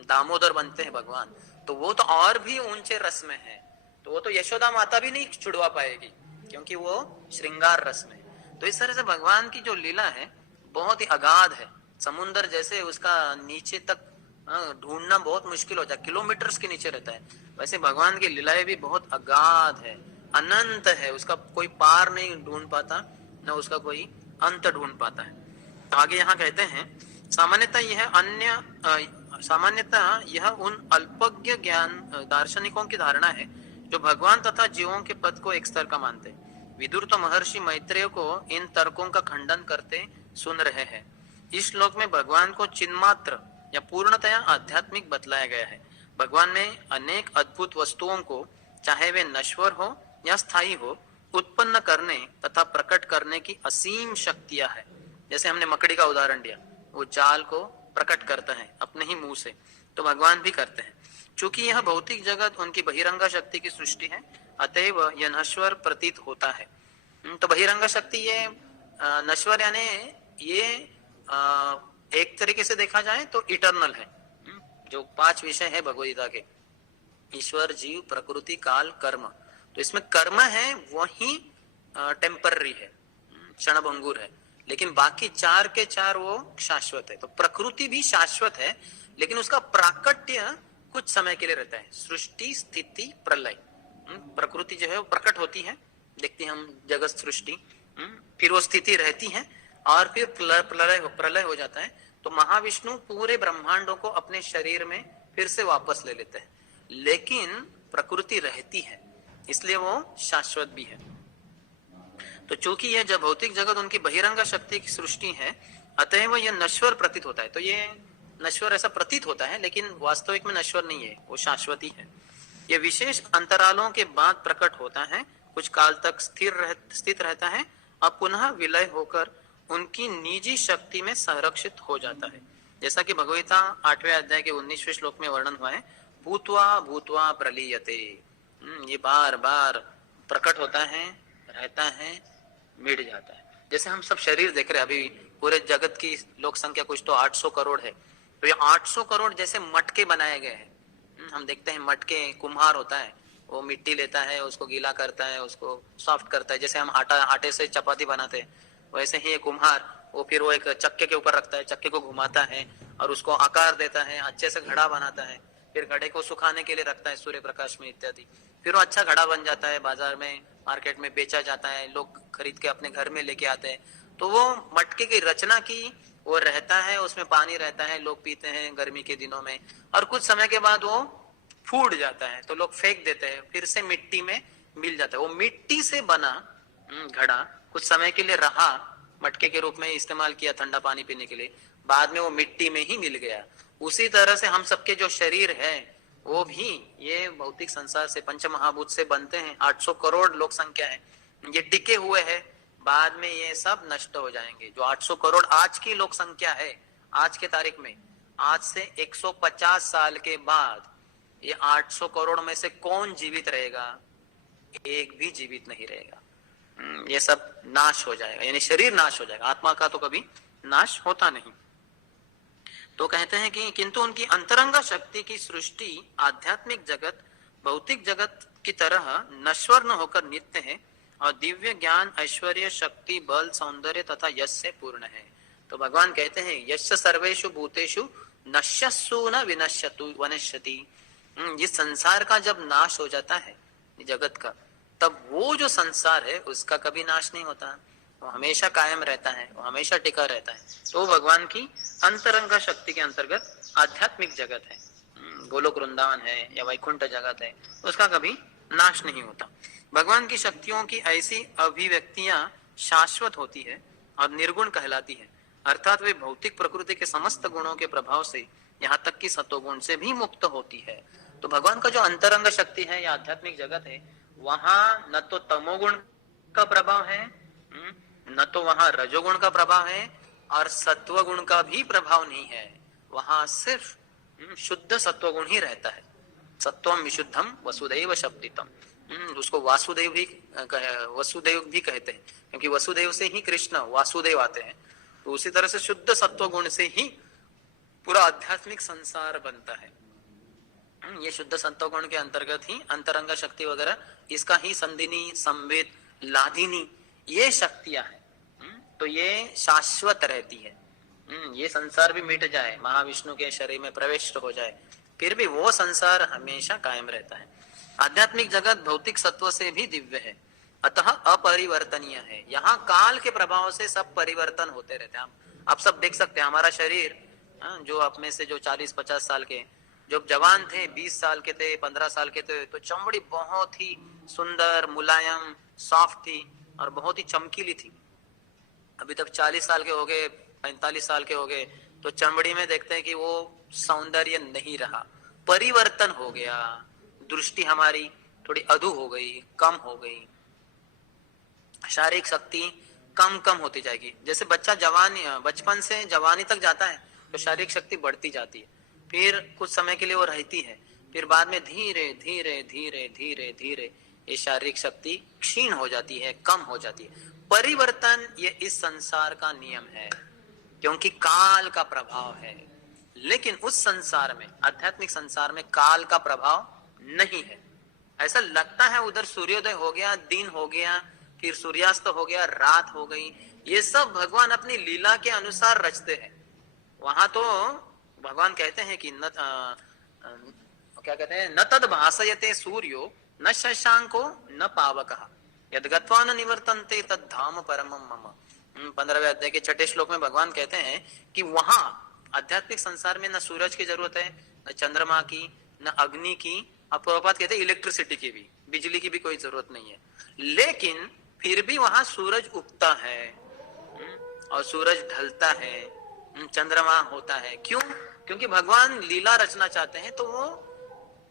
दामोदर बनते हैं भगवान, तो वो तो और भी ऊंचे रस में है। तो वो तो यशोदा माता भी नहीं छुड़वा पाएगी, क्योंकि वो श्रृंगार रस में। तो इस तरह से भगवान की जो लीला है बहुत ही अगाध है, समुन्द्र जैसे उसका नीचे तक ढूंढना बहुत मुश्किल हो जाए, किलोमीटर्स के नीचे रहता है। वैसे भगवान की लीलाएं भी बहुत अगाध है, अनंत है, उसका कोई पार नहीं ढूंढ पाता, न उसका कोई अंत ढूंढ पाता है। तो आगे यहाँ कहते हैं, सामान्यतः यह उन अल्पज्ञ ज्ञान दार्शनिकों की धारणा है जो भगवान तथा जीवों के पद को एक स्तर का मानते हैं। विदुर तो महर्षि मैत्रेय को इन तर्कों का खंडन करते सुन रहे हैं। इस श्लोक में भगवान को चिन्मात्र या पूर्णतया आध्यात्मिक बतलाया गया है। भगवान में अनेक अद्भुत वस्तुओं को, चाहे वे नश्वर हो या स्थायी हो, उत्पन्न करने तथा प्रकट करने की असीम शक्तियां है। जैसे हमने मकड़ी का उदाहरण दिया, वो जाल को प्रकट करता है अपने ही मुंह से, तो भगवान भी करते हैं। चूंकि यह भौतिक जगत उनकी बहिरंगा शक्ति की सृष्टि है, अतएव यह नश्वर प्रतीत होता है। तो बहिरंगा शक्ति ये नश्वर यानी ये एक तरीके से देखा जाए तो इटर्नल है। जो 5 विषय है भगवद्गीता के, ईश्वर, जीव, प्रकृति, काल, कर्म, तो इसमें कर्म है वही टेम्पररी है, क्षणभंगुर है, लेकिन बाकी 4 के 4 वो शाश्वत है। तो प्रकृति भी शाश्वत है, लेकिन उसका प्राकट्य कुछ समय के लिए रहता है। सृष्टि, स्थिति, प्रलय। प्रकृति जो है वो प्रकट होती है, देखते हैं हम जगत सृष्टि, फिर वो स्थिति रहती है और फिर प्रलय हो जाता है। तो महाविष्णु पूरे ब्रह्मांडों को अपने शरीर में फिर से वापस ले लेते हैं, लेकिन प्रकृति रहती है, इसलिए वो शाश्वत भी है। तो चूंकि यह जब भौतिक जगत उनकी बहिरंगा शक्ति की सृष्टि है, अतः यह नश्वर प्रतीत होता है। तो ये नश्वर ऐसा प्रतीत होता है, लेकिन वास्तविक में नश्वर नहीं है, वो शाश्वती है। ये विशेष अंतरालों के बाद प्रकट होता है, कुछ काल तक स्थित रहता है, अब पुनः विलय होकर उनकी निजी शक्ति में संरक्षित हो जाता है। जैसा कि भगवता 8वें अध्याय के 19वें श्लोक में वर्णन हुआ है, भूत्वा भूत्वा प्रलीयते। ये बार बार प्रकट होता है, रहता है, मिट जाता है। जैसे हम सब शरीर देख रहे हैं, अभी पूरे जगत की लोक संख्या कुछ तो 800 करोड़ है, तो ये 800 करोड़ जैसे मटके बनाए गए हैं। हम देखते हैं मटके, कुम्हार होता है, वो मिट्टी लेता है, उसको गीला करता है, उसको सॉफ्ट करता है। जैसे हम आटे से चपाती बनाते हैं, वैसे ही कुम्हार वो फिर वो एक चक्के के ऊपर रखता है, चक्के को घुमाता है और उसको आकार देता है, अच्छे से घड़ा बनाता है, फिर घड़े को सुखाने के लिए रखता है सूर्य प्रकाश में इत्यादि, फिर वो अच्छा घड़ा बन जाता है, बाजार में मार्केट में बेचा जाता है, लोग खरीद के अपने घर में लेके आते हैं। तो वो मटके की रचना की, वो रहता है, उसमें पानी रहता है, लोग पीते हैं गर्मी के दिनों में, और कुछ समय के बाद वो फूट जाता है तो लोग फेंक देते हैं, फिर से मिट्टी में मिल जाता है। वो मिट्टी से बना घड़ा कुछ समय के लिए रहा, मटके के रूप में इस्तेमाल किया ठंडा पानी पीने के लिए, बाद में वो मिट्टी में ही मिल गया। उसी तरह से हम सबके जो शरीर है वो भी ये भौतिक संसार से, पंच महाभूत से बनते हैं। 800 करोड़ लोक संख्या है, ये टिके हुए हैं, बाद में ये सब नष्ट हो जाएंगे। जो 800 करोड़ आज की लोक संख्या है, आज के तारीख में, आज से 150 साल के बाद ये 800 करोड़ में से कौन जीवित रहेगा? एक भी जीवित नहीं रहेगा। ये सब नाश हो जाएगा, यानी शरीर नाश हो जाएगा, आत्मा का तो कभी नाश होता नहीं। तो कहते हैं कि किंतु उनकी अंतरंग शक्ति की सृष्टि आध्यात्मिक जगत भौतिक जगत की तरह नश्वर न होकर नित्य है और दिव्य ज्ञान ऐश्वर्य शक्ति बल सौंदर्य तथा यश से पूर्ण है। तो भगवान कहते हैं यश सर्वेषु भूतेषु नश्यस्सु न विनश्यतु वनश्यति। ये संसार का जब नाश हो जाता है जगत का, तब वो जो संसार है उसका कभी नाश नहीं होता, वो हमेशा कायम रहता है, वो हमेशा टिका रहता है। तो भगवान की अंतरंग शक्ति के अंतर्गत आध्यात्मिक जगत है, गोलोक वृंदावन है या वैकुंठ जगत है, उसका कभी नाश नहीं होता। भगवान की शक्तियों की ऐसी अभिव्यक्तियां शाश्वत होती है और निर्गुण कहलाती है, अर्थात वे भौतिक प्रकृति के समस्त गुणों के प्रभाव से यहाँ तक कि सत्वगुण से भी मुक्त होती है। तो भगवान का जो अंतरंग शक्ति है या आध्यात्मिक जगत है, वहां न तो तमोगुण का प्रभाव है, न तो वहां रजोगुण का प्रभाव है, और सत्व गुण का भी प्रभाव नहीं है। वहां सिर्फ शुद्ध सत्वगुण ही रहता है। सत्वम विशुद्धम वसुदैव शब्दितम, उसको वसुदेव भी कहते हैं, क्योंकि वसुदेव से ही कृष्ण वासुदेव आते हैं। तो उसी तरह से शुद्ध सत्वगुण से ही पूरा आध्यात्मिक संसार बनता है। ये शुद्ध सत्वगुण के अंतर्गत ही अंतरंग शक्ति वगैरह, इसका ही संधिनी संवेद लाधिनी ये शक्तियां हैं। तो ये शाश्वत रहती है। ये संसार भी मिट जाए, महाविष्णु के शरीर में प्रवेश हो जाए, फिर भी वो संसार हमेशा कायम रहता है। आध्यात्मिक जगत भौतिक सत्व से भी दिव्य है, अतः अपरिवर्तनीय है। यहाँ काल के प्रभाव से सब परिवर्तन होते रहते हैं। आप सब देख सकते हैं हमारा शरीर, जो आप में से जो 40-50 साल के जब जवान थे, 20 साल के थे, 15 साल के थे, तो चमड़ी बहुत ही सुंदर मुलायम सॉफ्ट थी और बहुत ही चमकीली थी। अभी तक 40 साल के हो गए, 45 साल के हो गए, तो चमड़ी में देखते हैं कि वो सौंदर्य नहीं रहा, परिवर्तन हो गया, दृष्टि हमारी थोड़ी अधू हो गई, कम हो गई, शारीरिक शक्ति कम होती जाएगी। जैसे बच्चा बचपन से जवानी तक जाता है तो शारीरिक शक्ति बढ़ती जाती है, फिर कुछ समय के लिए वो रहती है, फिर बाद में धीरे धीरे धीरे धीरे धीरे ये शारीरिक शक्ति क्षीण हो जाती है, कम हो जाती है। परिवर्तन ये इस संसार का नियम है, क्योंकि काल का प्रभाव है। लेकिन उस संसार में, आध्यात्मिक संसार में काल का प्रभाव नहीं है। ऐसा लगता है उधर सूर्योदय हो गया, दिन हो गया, फिर सूर्यास्त हो गया, रात हो गई, ये सब भगवान अपनी लीला के अनुसार रचते हैं। वहां तो भगवान कहते हैं कि क्या कहते हैं, न तद भासयते सूर्यो न शशांको न पावकः यद गत्वा न निवर्तन्ते तद धाम परमम मम। 15वें अध्याय के 6ठे श्लोक में भगवान कहते हैं कि वहां आध्यात्मिक संसार में न सूरज की जरूरत है, न चंद्रमा की, न अग्नि की, अब प्रभुपाद कहते हैं इलेक्ट्रिसिटी की भी, बिजली की भी कोई जरूरत नहीं है। लेकिन फिर भी वहां सूरज उगता है और सूरज ढलता है, चंद्रमा होता है। क्यों? क्योंकि भगवान लीला रचना चाहते हैं तो वो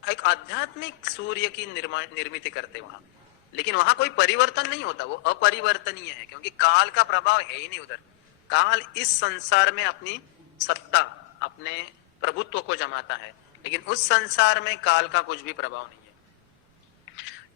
एक आध्यात्मिक सूर्य की निर्मित करते हैं वहां, लेकिन वहां कोई परिवर्तन नहीं होता, वो अपरिवर्तनीय है, क्योंकि काल का प्रभाव है ही नहीं उधर। काल इस संसार में अपनी सत्ता, अपने प्रभुत्व को जमाता है, लेकिन उस संसार में काल का कुछ भी प्रभाव नहीं है।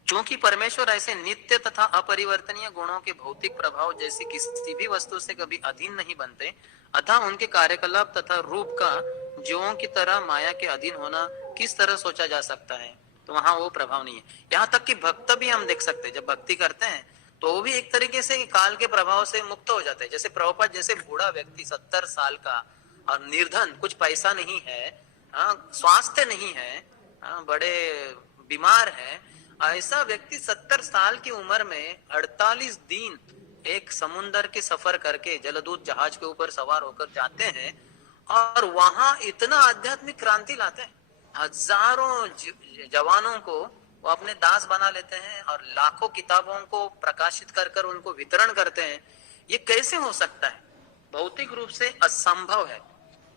क्योंकि परमेश्वर ऐसे नित्य तथा अपरिवर्तनीय गुणों के भौतिक प्रभाव जैसी किसी भी वस्तु से कभी अधीन नहीं बनते, अतः उनके कार्यकलाप तथा रूप का जीवों की तरह माया के अधीन होना किस तरह सोचा जा सकता है, तो वहां वो प्रभाव नहीं है। यहाँ तक कि भक्त भी हम देख सकते हैं, जब भक्ति करते हैं तो वो भी एक तरीके से काल के प्रभाव से मुक्त हो जाते हैं। जैसे प्रभुपाद जैसे बूढ़ा व्यक्ति 70 साल का और निर्धन, कुछ पैसा नहीं है, स्वास्थ्य नहीं है, बड़े बीमार है, ऐसा व्यक्ति 70 साल की उम्र में 48 दिन एक समुन्दर के सफर करके जलदूत जहाज के ऊपर सवार होकर जाते हैं और वहां इतना आध्यात्मिक क्रांति लाते हैं। हजारों जवानों को वो अपने दास बना लेते हैं और लाखों किताबों को प्रकाशित कर कर उनको वितरण करते हैं। ये कैसे हो सकता है? भौतिक रूप से असंभव है,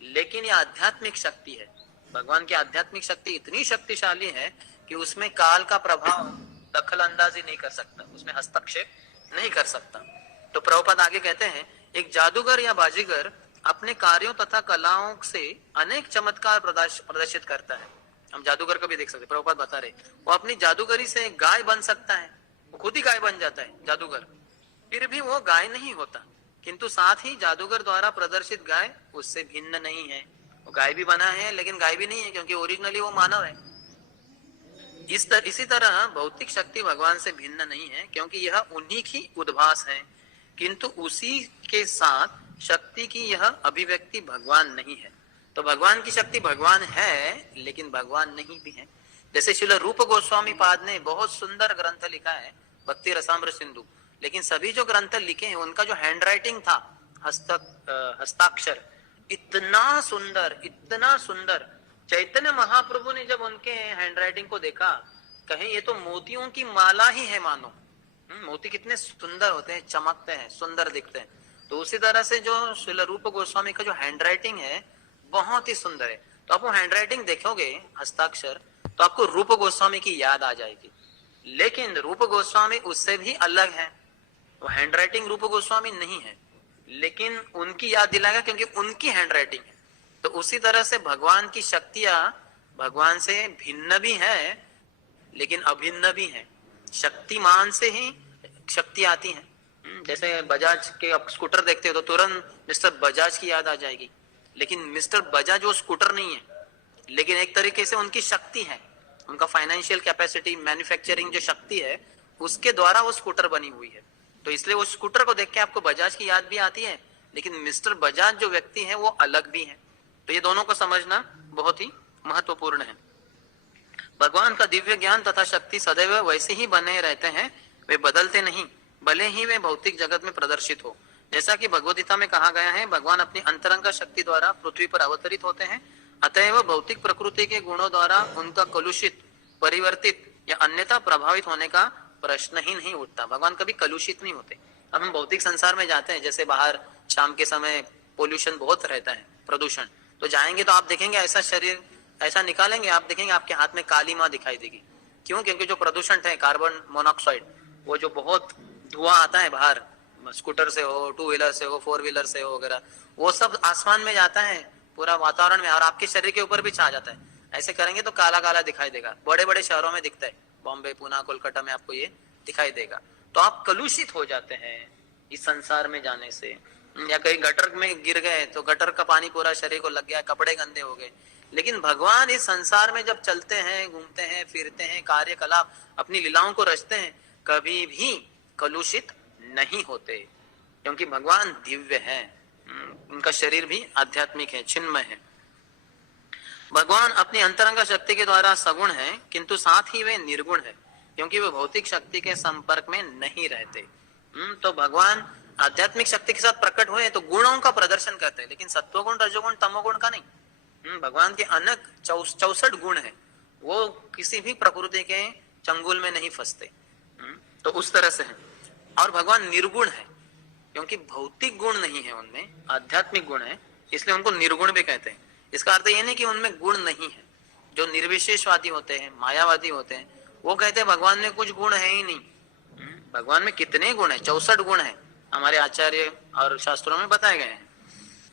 लेकिन ये आध्यात्मिक शक्ति है। भगवान की आध्यात्मिक शक्ति इतनी शक्तिशाली है कि उसमें काल का प्रभाव दखल अंदाजी नहीं कर सकता, उसमें हस्तक्षेप नहीं कर सकता। तो प्रभुपाद आगे कहते हैं, एक जादूगर या बाजीगर अपने कार्यों तथा कलाओं से अनेक चमत्कार प्रदर्शित करता है। हम जादूगर को भी देख सकते हैं, प्रभुपाद बता रहे, वो अपनी जादूगरी से गाय बन सकता है, वो खुद ही गाय बन जाता है जादूगर, फिर भी वो गाय नहीं होता, किंतु साथ ही जादूगर द्वारा प्रदर्शित गाय उससे भिन्न नहीं है। वो गाय भी बना है लेकिन गाय भी नहीं है, क्योंकि ओरिजिनली वो मानव है। इसी तरह भौतिक शक्ति भगवान से भिन्न नहीं है, क्योंकि यह उन्हीं की उद्भास है, किंतु उसी के साथ शक्ति की यह अभिव्यक्ति भगवान नहीं है। तो भगवान की शक्ति भगवान है, लेकिन भगवान नहीं भी है। जैसे श्रील रूप गोस्वामी पाद ने बहुत सुंदर ग्रंथ लिखा है, भक्ति रसामृत सिंधु, लेकिन सभी जो ग्रंथ लिखे हैं उनका जो हैंड राइटिंग था, हस्ताक्षर इतना सुंदर, चैतन्य महाप्रभु ने जब उनके हैंड राइटिंग को देखा, कहे ये तो मोतियों की माला ही है मानो। मोती कितने सुंदर होते हैं, चमकते हैं, सुंदर दिखते हैं। तो उसी तरह से जो श्रील रूप गोस्वामी का जो हैंड राइटिंग है बहुत ही सुंदर है। तो आप वो हैंड राइटिंग देखोगे, हस्ताक्षर, तो आपको रूप गोस्वामी की याद आ जाएगी। लेकिन रूप गोस्वामी उससे भी अलग है, वो हैंड राइटिंग रूप गोस्वामी नहीं है, लेकिन उनकी याद दिलाएगा क्योंकि उनकी हैंड राइटिंग है। तो उसी तरह से भगवान की शक्तियां भगवान से भिन्न भी है, लेकिन अभिन्न भी है। शक्तिमान से ही शक्ति आती है। जैसे बजाज के आप स्कूटर देखते हो तो तुरंत मिस्टर बजाज की याद आ जाएगी, लेकिन मिस्टर बजाज वो स्कूटर नहीं है, लेकिन एक तरीके से उनकी शक्ति है, उनका फाइनेंशियल कैपेसिटी, मैन्युफैक्चरिंग जो शक्ति है, उसके द्वारा वो स्कूटर बनी हुई है। तो इसलिए वो स्कूटर को देख के आपको बजाज की याद भी आती है, लेकिन मिस्टर बजाज जो व्यक्ति है वो अलग भी है। तो ये दोनों को समझना बहुत ही महत्वपूर्ण है। भगवान का दिव्य ज्ञान तथा शक्ति सदैव वैसे ही बने रहते हैं, वे बदलते नहीं, भले ही वे भौतिक जगत में प्रदर्शित हो। जैसा कि भगवद गीता में कहा गया है, भगवान अपनी अंतरंग शक्ति द्वारा पृथ्वी पर अवतरित होते हैं, अतएव भौतिक प्रकृति के गुणों द्वारा उनका कलुषित, परिवर्तित या अन्यथा प्रभावित होने का प्रश्न ही नहीं उठता। भगवान कभी कलुषित नहीं होते। अब हम भौतिक संसार में जाते हैं, जैसे बाहर शाम के समय पोल्यूशन बहुत रहता है, प्रदूषण, तो जाएंगे तो आप देखेंगे ऐसा शरीर ऐसा निकालेंगे, आप देखेंगे आपके हाथ में काली माँ दिखाई देगी। क्यों? क्योंकि जो प्रदूषण है, कार्बन मोनोऑक्साइड, वो जो बहुत धुआं आता है बाहर, स्कूटर से हो, टू व्हीलर से हो, फोर व्हीलर से हो वगैरह, वो सब आसमान में जाता है पूरा वातावरण में, और आपके शरीर के ऊपर भी छा जाता है। ऐसे करेंगे तो काला काला दिखाई देगा। बड़े बड़े शहरों में दिखता है, बॉम्बे, पुणे, कोलकाता में आपको ये दिखाई देगा। तो आप कलुषित हो जाते हैं इस संसार में जाने से। या कहीं गटर में गिर गए तो गटर का पानी पूरा शरीर को लग गया, कपड़े गंदे हो गए। लेकिन भगवान इस संसार में जब चलते हैं, घूमते हैं, फिरते हैं, कार्यकलाप, अपनी लीलाओं को रचते हैं, कभी भी कलुषित नहीं होते, क्योंकि भगवान दिव्य है। उनका शरीर भी आध्यात्मिक है, चिन्मय है। भगवान अपनी अंतरंग शक्ति के द्वारा सगुण है, किंतु साथ ही वे निर्गुण है, क्योंकि वे भौतिक शक्ति के संपर्क में नहीं रहते। तो भगवान आध्यात्मिक शक्ति के साथ प्रकट हुए तो गुणों का प्रदर्शन करते हैं, लेकिन सत्वगुण, रजोगुण, तमोगुण का नहीं। भगवान के अनेक 64 गुण है, वो किसी भी प्रकृति के चंगुल में नहीं फंसते। तो उस तरह से है। और भगवान निर्गुण है, क्योंकि भौतिक गुण नहीं है उनमें, आध्यात्मिक गुण है, इसलिए उनको निर्गुण भी कहते हैं। इसका अर्थ ये नहीं कि उनमें गुण नहीं है। जो निर्विशेषवादी होते हैं, मायावादी होते हैं, वो कहते हैं भगवान में कुछ गुण है ही नहीं। भगवान में कितने गुण है? 64 गुण है, हमारे आचार्य और शास्त्रों में बताए गए हैं।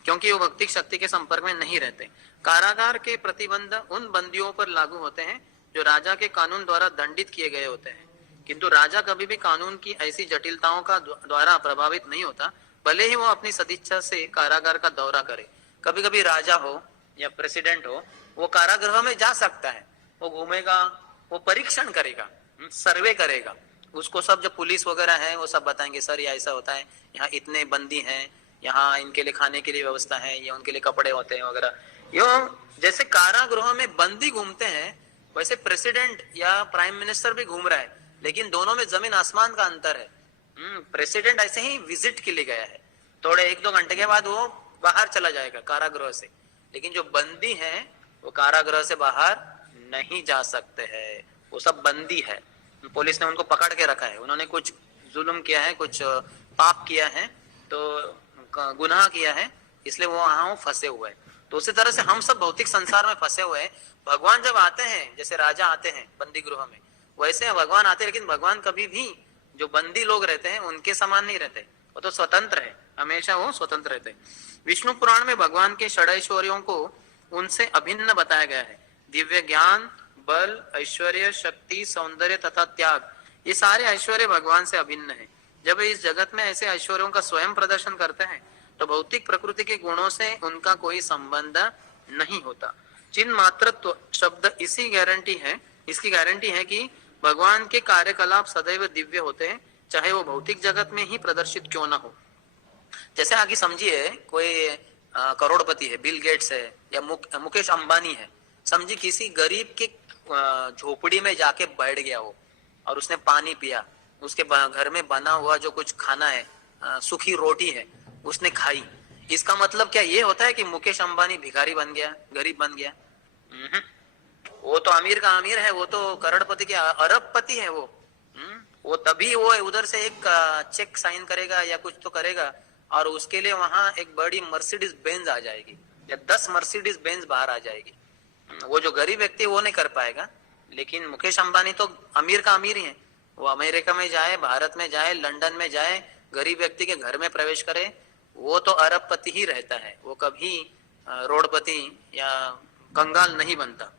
क्योंकि वो भक्ति शक्ति के संपर्क में नहीं रहते। कारागार के प्रतिबंध उन बंदियों पर लागू होते हैं जो राजा के कानून द्वारा दंडित किए गए होते हैं, किंतु राजा कभी भी कानून की ऐसी जटिलताओं का द्वारा प्रभावित नहीं होता, भले ही वो अपनी सदिच्छा से कारागार का दौरा करे। कभी कभी राजा हो या प्रेसिडेंट हो, वो कारागृह में जा सकता है, वो घूमेगा, वो परीक्षण करेगा, सर्वे करेगा, उसको सब जो पुलिस वगैरह है वो सब बताएंगे, सर ये ऐसा होता है, यहाँ इतने बंदी हैं, यहाँ इनके लिए खाने के लिए व्यवस्था है, ये उनके लिए कपड़े होते हैं वगैरह। यो जैसे कारागृह में बंदी घूमते हैं, वैसे प्रेसिडेंट या प्राइम मिनिस्टर भी घूम रहा है, लेकिन दोनों में जमीन आसमान का अंतर है। प्रेसिडेंट ऐसे ही विजिट के लिए गया है, थोड़े 1-2 घंटे के बाद वो बाहर चला जाएगा कारागृह से, लेकिन जो बंदी है वो कारागृह से बाहर नहीं जा सकते हैं, वो सब बंदी है। पुलिस ने उनको पकड़ के रखा है, उन्होंने कुछ जुल्म किया है, कुछ पाप किया है, तो गुनाह किया है, इसलिए वो वहां फंसे हुए हैं। तो उसी तरह से हम सब भौतिक संसार में फंसे हुए हैं। भगवान जब आते हैं, जैसे राजा आते हैं बंदी गृह में, वैसे भगवान आते हैं, लेकिन भगवान कभी भी जो बंदी लोग रहते हैं उनके समान नहीं रहते, वो तो स्वतंत्र है, हमेशा वो स्वतंत्र रहते हैं। विष्णु पुराण में भगवान के षडैश्वर्यों को उनसे अभिन्न बताया गया है। दिव्य ज्ञान, बल, ऐश्वर्य, शक्ति, सौंदर्य तथा त्याग, ये सारे ऐश्वर्य भगवान से अभिन्न है। जब इस जगत में ऐसे ऐश्वर्यों का स्वयं प्रदर्शन करते हैं तो भौतिक प्रकृति के गुणों से उनका कोई संबंध नहीं होता। चिन्ह मात्रत्व शब्द इसकी गारंटी है कि भगवान के कार्यकलाप सदैव दिव्य होते हैं, चाहे वो भौतिक जगत में ही प्रदर्शित क्यों ना हो। जैसे आगे समझिए, कोई करोड़पति है, बिल गेट्स है या मुकेश अंबानी है, समझिए किसी गरीब के झोपड़ी में जाके बैठ गया वो, और उसने पानी पिया, उसके घर में बना हुआ जो कुछ खाना है, सूखी रोटी है, उसने खाई। इसका मतलब क्या ये होता है कि मुकेश अंबानी भिखारी बन गया, गरीब बन गया? वो तो अमीर का अमीर है, वो तो करोड़पति के अरबपति है वो तभी वो उधर से एक चेक साइन करेगा या कुछ तो करेगा, और उसके लिए वहां एक बड़ी मर्सिडीज बेंज आ जाएगी या 10 मर्सिडीज बेंज बाहर आ जाएगी। वो जो गरीब व्यक्ति वो नहीं कर पाएगा, लेकिन मुकेश अंबानी तो अमीर का अमीर ही है। वो अमेरिका में जाए, भारत में जाए, लंदन में जाए, गरीब व्यक्ति के घर में प्रवेश करे, वो तो अरबपति ही रहता है, वो कभी रोडपति या कंगाल नहीं बनता।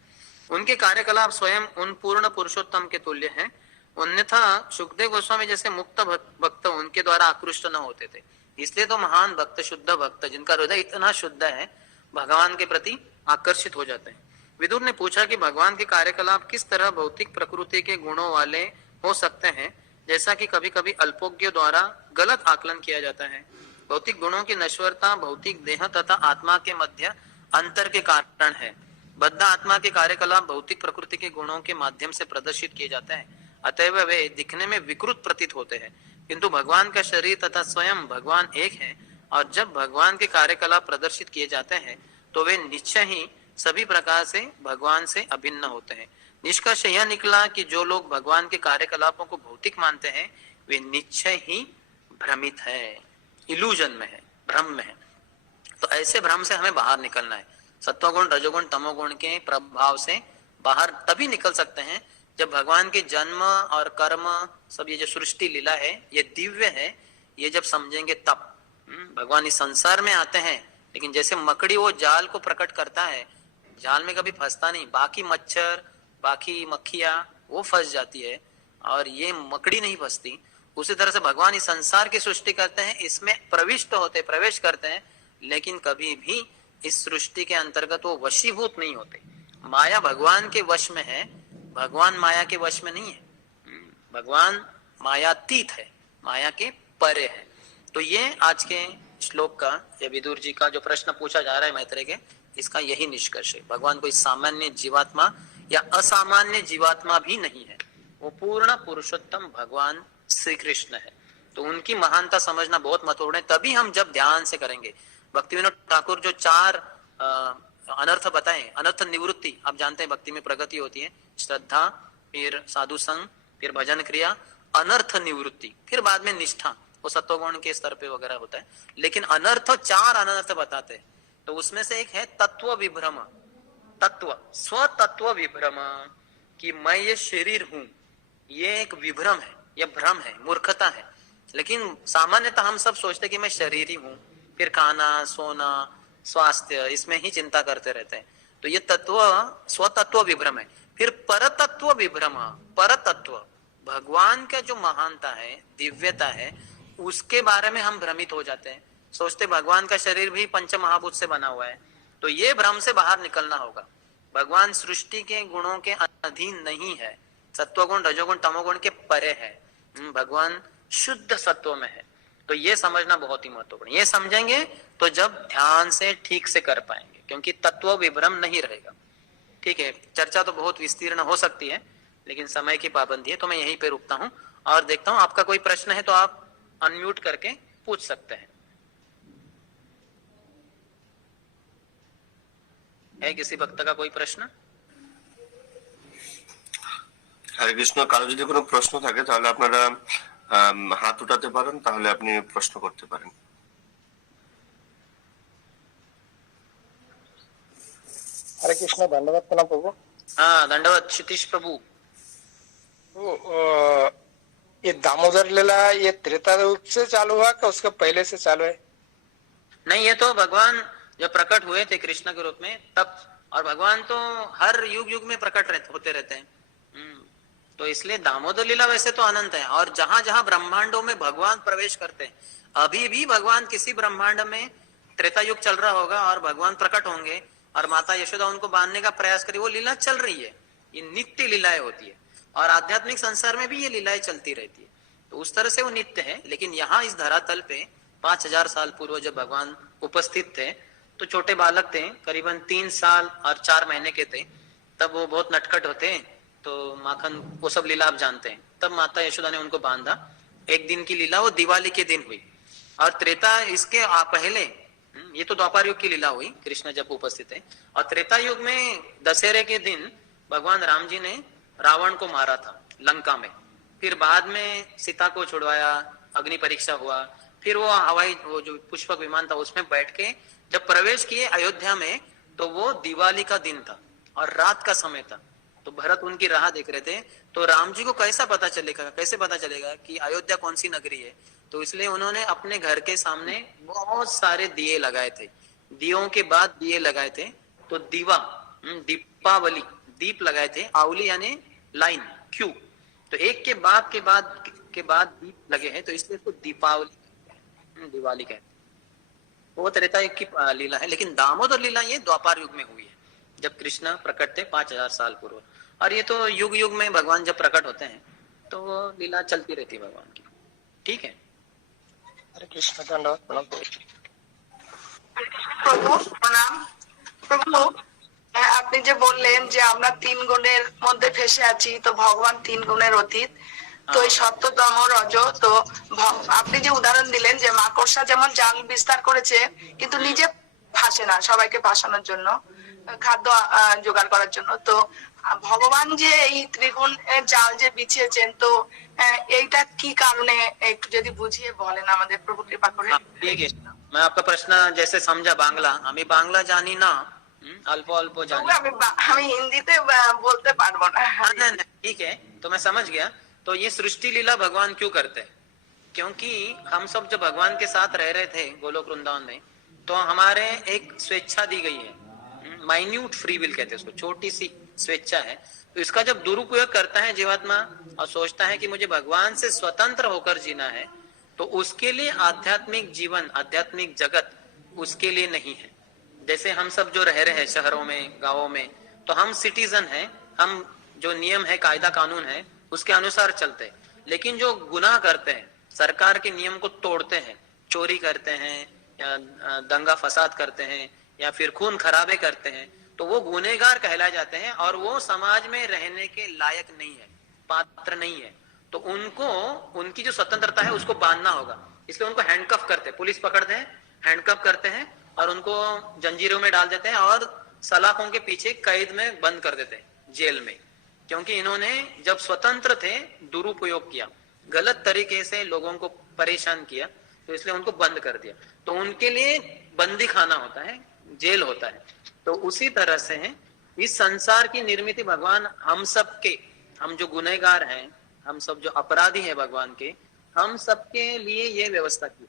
उनके कार्यकलाप स्वयं उन पूर्ण पुरुषोत्तम के तुल्य हैं। अन्यथा सुखदेव गोस्वामी जैसे मुक्त भक्त उनके द्वारा आकृष्ट न होते थे। इसलिए तो महान भक्त, शुद्ध भक्त, जिनका हृदय इतना शुद्ध है, भगवान के प्रति आकर्षित हो जाते हैं। विदुर ने पूछा कि भगवान के कार्यकलाप किस तरह भौतिक प्रकृति के गुणों वाले हो सकते हैं, जैसा कि कभी कभी अल्पोज्ञों द्वारा गलत आकलन किया जाता है। भौतिक गुणों की नश्वरता भौतिक देह तथा आत्मा के मध्य अंतर के कारण है। बद्ध आत्मा के कार्यकलाप भौतिक प्रकृति के गुणों के माध्यम से प्रदर्शित किए जाते हैं, अतएव वे दिखने में विकृत प्रतीत होते हैं, किंतु भगवान का शरीर तथा स्वयं भगवान एक है, और जब भगवान के कार्यकलाप प्रदर्शित किए जाते हैं तो वे निश्चय ही सभी प्रकार से भगवान से अभिन्न होते हैं। निष्कर्ष यह निकला कि जो लोग भगवान के कार्यकलापों को भौतिक मानते हैं वे निश्चय ही भ्रमित है, इल्यूजन में है, भ्रम में है। तो ऐसे भ्रम से हमें बाहर निकलना है। सत्वगुण, रजोगुण, तमोगुण के प्रभाव से बाहर तभी निकल सकते हैं जब भगवान के जन्म और कर्म, सब ये जो सृष्टि लीला है ये दिव्य है, ये जब समझेंगे तब। भगवान इस संसार में आते हैं, लेकिन जैसे मकड़ी वो जाल को प्रकट करता है, जाल में कभी फंसता नहीं, बाकी मच्छर, बाकी मक्खियां वो फंस जाती है और ये मकड़ी नहीं फंसती। उसी तरह से भगवान इस संसार की सृष्टि करते हैं, इसमें प्रविष्ट होते, प्रवेश करते हैं, लेकिन कभी भी इस सृष्टि के अंतर्गत वो वशीभूत नहीं होते। माया भगवान के वश में है, भगवान माया के वश में नहीं है। भगवान मायातीत है, माया के परे है। तो ये आज के श्लोक का, या विदुर जी का जो प्रश्न पूछा जा रहा है मैत्रेय के, इसका यही निष्कर्ष है। भगवान कोई सामान्य जीवात्मा या असामान्य जीवात्मा भी नहीं है, वो पूर्ण पुरुषोत्तम भगवान श्री कृष्ण है। तो उनकी महानता समझना बहुत महत्वपूर्ण है। तभी हम जब ध्यान से करेंगे, भक्तिविनोद ठाकुर जो 4 अनर्थ बताए, अनर्थ निवृत्ति, आप जानते हैं भक्ति में प्रगति होती है, श्रद्धा, फिर साधु संग, फिर भजन क्रिया, अनर्थ निवृत्ति, फिर बाद में निष्ठा, वो सत्वगुण के स्तर पे वगैरह होता है। लेकिन अनर्थ 4 अनर्थ बताते हैं तो उसमें से एक है तत्व विभ्रम, तत्व स्वतत्व विभ्रम, कि मैं ये शरीर हूं, ये एक विभ्रम है, ये भ्रम है, मूर्खता है। लेकिन सामान्यतः हम सब सोचते कि मैं शरीर ही हूं, फिर खाना सोना स्वास्थ्य इसमें ही चिंता करते रहते हैं। तो ये तत्व स्वतत्व विभ्रम है। फिर परतत्व विभ्रम, परतत्व भगवान का जो महानता है, दिव्यता है, उसके बारे में हम भ्रमित हो जाते हैं, सोचते भगवान का शरीर भी पंच महाभूत से बना हुआ है। तो ये भ्रम से बाहर निकलना होगा। भगवान सृष्टि के गुणों के अधीन नहीं है, सत्वगुण रजोगुण तमोगुण के परे है। भगवान शुद्ध सत्व में है। तो ये समझना बहुत ही महत्वपूर्ण। ये समझेंगे तो जब ध्यान से ठीक से कर पाएंगे, क्योंकि तत्व विभ्रम नहीं रहेगा। ठीक है, चर्चा तो बहुत विस्तीर्ण हो सकती है, लेकिन समय की पाबंदी है, तो मैं यहीं पे रुकता हूं और देखता हूं आपका कोई प्रश्न है तो आप अनम्यूट करके पूछ सकते हैं। है किसी भक्त का कोई प्रश्न? হরে কৃষ্ণ, কারো যদি কোনো প্রশ্ন থাকে তাহলে আপনারা হাত উঠাতে পারেন, তাহলে আপনি প্রশ্ন করতে পারেন। हरे कृष्ण, धन्यवाद प्रणाम प्रभु। हाँ दंडवत क्षितिश प्रभु। तो ये दामोदर लीला ये त्रेता युग से चालू हुआ कि उसके पहले से चालू है? नहीं, ये तो भगवान जब प्रकट हुए थे कृष्ण के रूप में तब, और भगवान तो हर युग युग में प्रकट होते रहते हैं। तो इसलिए दामोदर लीला वैसे तो अनंत है, और जहां जहां ब्रह्मांडों में भगवान प्रवेश करते हैं, अभी भी भगवान किसी ब्रह्मांड में त्रेता युग चल रहा होगा और भगवान प्रकट होंगे और माता यशोदा उनको बांधने का प्रयास करी, वो लीला चल रही है। ये नित्य लीलाएं होती है, और आध्यात्मिक संसार में भी ये लीलाएं चलती रहती है। तो उस तरह से वो नित्य है। लेकिन यहाँ इस धरातल पे 5000 साल पूर्व जब भगवान उपस्थित थे, तो छोटे बालक थे, करीबन 3 साल और 4 महीने के थे। तब वो बहुत नटखट होते हैं, तो माखन वो सब लीला आप जानते हैं। तब माता यशोदा ने उनको बांधा। एक दिन की लीला वो दिवाली के दिन हुई, और त्रेता इसके पहले, ये तो द्वापर युग की लीला हुई, कृष्ण जब उपस्थित है। और त्रेता युग में दशहरे के दिन भगवान राम जी ने रावण को मारा था लंका में। फिर बाद में सीता को छुड़वाया, अग्नि परीक्षा हुआ, फिर वो हवाई वो जो पुष्पक विमान था उसमें बैठ के जब प्रवेश किए अयोध्या में, तो वो दिवाली का दिन था और रात का समय था। तो भरत उनकी राह देख रहे थे। तो राम जी को कैसे पता चलेगा कि अयोध्या कौन सी नगरी है? तो इसलिए उन्होंने अपने घर के सामने बहुत सारे दिए लगाए थे, दियों के बाद दिए लगाए थे। तो दीवा, दीपावली, दीप लगाए थे, आवली यानी लाइन, क्यू। तो एक के बाद दीप लगे हैं, तो इसलिए इसको दीपावली, दिवाली कहते हैं। वो त्रेता युग की लीला है। लेकिन दामोदर लीला ये द्वापर युग में हुई है, जब कृष्ण प्रकट थे 5000 साल पूर्व। और ये तो युग युग में भगवान जब प्रकट होते हैं तो वो लीला चलती रहती है भगवान की। ठीक है, हरे कृष्ण, धन्यवाद प्रणाम प्रभु। প্রভু প্রণাম। প্রভু আপনি যে বললেন যে আমরা 3 গুণের মধ্যে ফেসে আছি, তো ভগবান 3 গুণের অতীত, তো এই সত্যতম রজ, তো আপনি যে উদাহরণ দিলেন যে মাকড়সা যেমন জাল বিস্তার করেছে কিন্তু নিজে ফাঁসে না, সবাইকে ফাঁসানোর জন্য, খাদ্য জোগাড় করার জন্য, তো ভগবান যে এই ত্রিগুণের জাল যে বিছিয়েছেন, তো এইটা কি কারণে একটু যদি বুঝিয়ে বলেন আমাদের, প্রভু কৃপা করে। ठीक है। मैं आपका प्रश्न जैसे समझा बांग्ला, আমি বাংলা জানি না, अल्प अल्प जानी। আমি হিন্দিতে বলতে পারবো না। नहीं, ठीक है, तो मैं समझ गया। तो ये सृष्टि लीला भगवान क्यों करते हैं? क्योंकि हम सब जब भगवान के साथ रह रहे थे गोलोक वृंदावन में, तो हमारे एक स्वेच्छा दी गई है, माइन्यूट फ्री विल कहते हैं उसको, छोटी सी स्वेच्छा है। तो इसका जब दुरुपयोग करता है जीवात्मा और सोचता है कि मुझे भगवान से स्वतंत्र होकर जीना है, तो उसके लिए आध्यात्मिक जीवन, आध्यात्मिक जगत उसके लिए नहीं है। जैसे हम सब जो रह रहे हैं शहरों में, गांवों में, तो हम सिटीजन हैं, हम जो नियम है, कायदा कानून है, उसके अनुसार चलते हैं। लेकिन जो गुनाह करते हैं, सरकार के नियम को तोड़ते हैं, चोरी करते हैं या दंगा फसाद करते हैं या फिर खून खराबे करते हैं, तो वो गुनहगार कहलाए जाते हैं और वो समाज में रहने के लायक नहीं है, पात्र नहीं है। तो उनको, उनकी जो स्वतंत्रता है उसको बांधना होगा। इसलिए उनको हैंडकफ करते हैं, पुलिस पकड़ते हैं, हैंडकफ करते हैं और उनको जंजीरों में डाल देते हैं और सलाखों के पीछे कैद में बंद कर देते हैं, जेल में। क्योंकि इन्होंने जब स्वतंत्र थे दुरुपयोग किया, गलत तरीके से लोगों को परेशान किया, तो इसलिए उनको बंद कर दिया। तो उनके लिए बंदी खाना होता है, जेल होता है। तो उसी तरह से है इस संसार की निर्मित भगवान हम सब के, हम जो गुनहगार हैं, हम सब जो अपराधी हैं भगवान के, हम सबके लिए ये व्यवस्था की।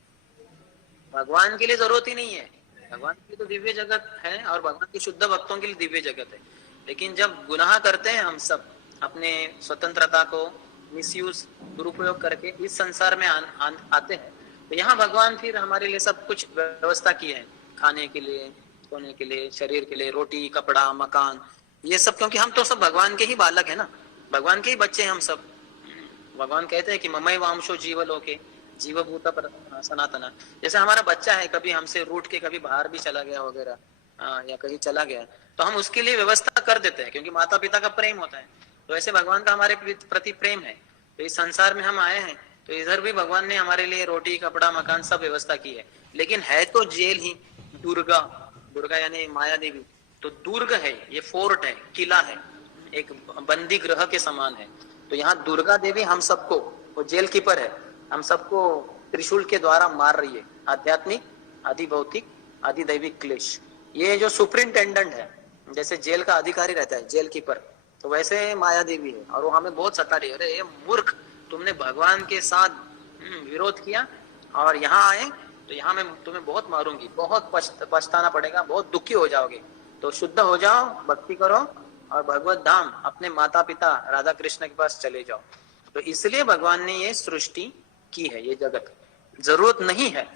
भगवान के लिए जरूरत ही नहीं है, भगवान के लिए तो दिव्य जगत है और भगवान के शुद्ध भक्तों के लिए दिव्य जगत है। लेकिन जब गुनाह करते हैं हम सब अपने स्वतंत्रता को मिसयूज, दुरुपयोग करके इस संसार में आते हैं, तो यहाँ भगवान फिर हमारे लिए सब कुछ व्यवस्था की है, खाने के लिए, सोने के लिए, शरीर के लिए, रोटी, कपड़ा, मकान, ये सब। क्योंकि हम तो सब भगवान के ही बालक है ना, भगवान के ही बच्चे हैं हम सब। भगवान कहते हैं कि ममई वांशो जीव लोके जीवभूत सनातना। जैसे हमारा बच्चा है, कभी हमसे रूठ के कभी बाहर भी चला गया वगैरह, या कहीं चला गया, तो हम उसके लिए व्यवस्था कर देते हैं, क्योंकि माता पिता का प्रेम होता है। तो ऐसे भगवान का हमारे प्रति प्रेम है। तो इस संसार में हम आए हैं, तो इधर भी भगवान ने हमारे लिए रोटी, कपड़ा, मकान सब व्यवस्था की है। लेकिन है तो जेल ही, दुर्गा, दुर्गा यानी माया देवी। तो दुर्ग है, ये फोर्ट है, किला है, एक बंदी गृह के समान है। तो यहाँ दुर्गा देवी हम सबको, वो जेल कीपर है, हम सबको त्रिशूल के द्वारा मार रही है। आध्यात्मिक, आदि भौतिक, आदि दैविक क्लेश। ये जो सुपरिंटेंडेंट है, जैसे जेल का अधिकारी रहता है जेल कीपर, तो वैसे माया देवी है और वो हमें बहुत सता रही है। अरे ये मूर्ख, तुमने भगवान के साथ विरोध किया और यहाँ आए, तो यहाँ मैं तुम्हें बहुत मारूंगी, बहुत पछताना पड़ेगा, बहुत दुखी हो जाओगे। तो शुद्ध हो जाओ, भक्ति करो और भगवत धाम अपने माता पिता राधा कृष्ण के पास चले जाओ। तो इसलिए भगवान ने ये सृष्टि की है, ये जगत जरूरत नहीं है।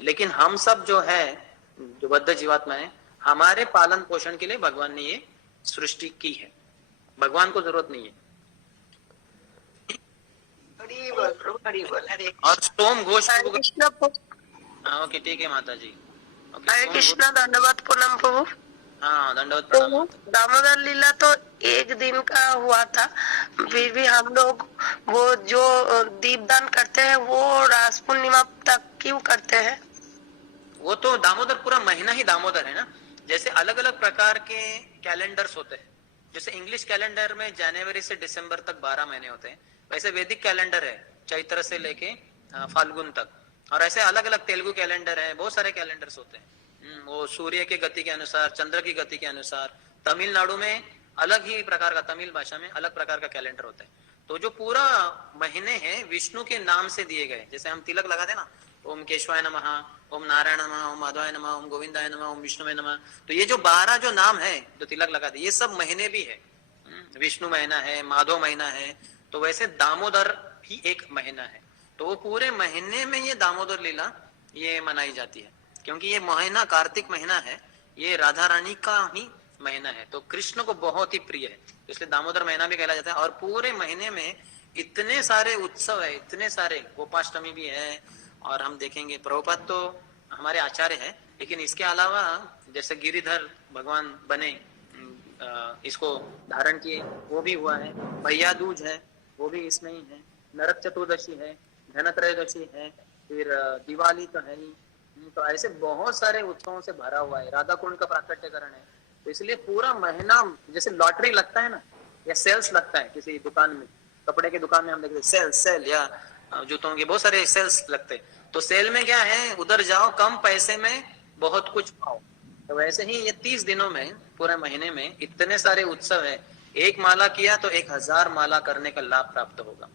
लेकिन हम सब जो है, जो बद्ध जीवात्मा है, हमारे पालन पोषण के लिए भगवान ने ये सृष्टि की है। भगवान को जरूरत नहीं है। और सोम घोष ओके, ठीक है माता जी। हरे कृष्णा, दंडवत प्रणाम प्रभु। हाँ, दंडवत तो प्रणाम। दामोदर लीला तो एक दिन का हुआ था, फिर भी हम लोग वो जो दीपदान करते हैं वो रास पूर्णिमा तक क्यों करते हैं? वो तो दामोदर पूरा महीना ही दामोदर है ना। जैसे अलग अलग प्रकार के कैलेंडर्स होते हैं, जैसे इंग्लिश कैलेंडर में जनवरी से दिसंबर तक 12 महीने होते हैं, वैसे वैदिक कैलेंडर है चैत्र से लेके फाल्गुन तक। और ऐसे अलग अलग तेलुगु कैलेंडर है, बहुत सारे कैलेंडर्स होते हैं। वो सूर्य की गति के अनुसार, चंद्र की गति के अनुसार। तमिलनाडु में अलग ही प्रकार का, तमिल भाषा में अलग प्रकार का कैलेंडर होता है। तो जो पूरा महीने हैं विष्णु के नाम से दिए गए। जैसे हम तिलक लगाते ना, ओम केशवाय नमः, ओम नारायण नमः, ओम माधवाय नमः, ओम गोविंदाय नमः, ओम विष्णुवे नमः। तो ये जो 12 जो नाम है जो तिलक लगाते, ये सब महीने भी है। विष्णु महीना है, माधव महीना है, तो वैसे दामोदर भी एक महीना है। तो वो पूरे महीने में ये दामोदर लीला ये मनाई जाती है, क्योंकि ये महीना कार्तिक महीना है, ये राधा रानी का ही महीना है। तो कृष्ण को बहुत ही प्रिय है, इसलिए दामोदर महीना भी कहला जाता है। और पूरे महीने में इतने सारे उत्सव है, इतने सारे, गोपाष्टमी भी है। और हम देखेंगे प्रभुपाद तो हमारे आचार्य है, लेकिन इसके अलावा जैसे गिरिधर भगवान बने, इसको धारण किए, वो भी हुआ है। भैया दूज है, वो भी इसमें ही है। नरक चतुर्दशी है, धनत्रयोदशी है, फिर दिवाली तो है ही। तो ऐसे बहुत सारे उत्सवों से भरा हुआ है। राधा कुंड का प्राकट्यकरण है। तो इसलिए पूरा महीना जैसे लॉटरी लगता है ना, या सेल्स लगता है किसी दुकान में, कपड़े की दुकान में हम देखते हैं सेल, या जूतों के बहुत सारे सेल्स लगते हैं। तो सेल में क्या है, उधर जाओ, कम पैसे में बहुत कुछ पाओ। तो वैसे ही ये 30 दिनों में, पूरे महीने में इतने सारे उत्सव है। एक माला किया तो 1000 माला करने का लाभ प्राप्त होगा।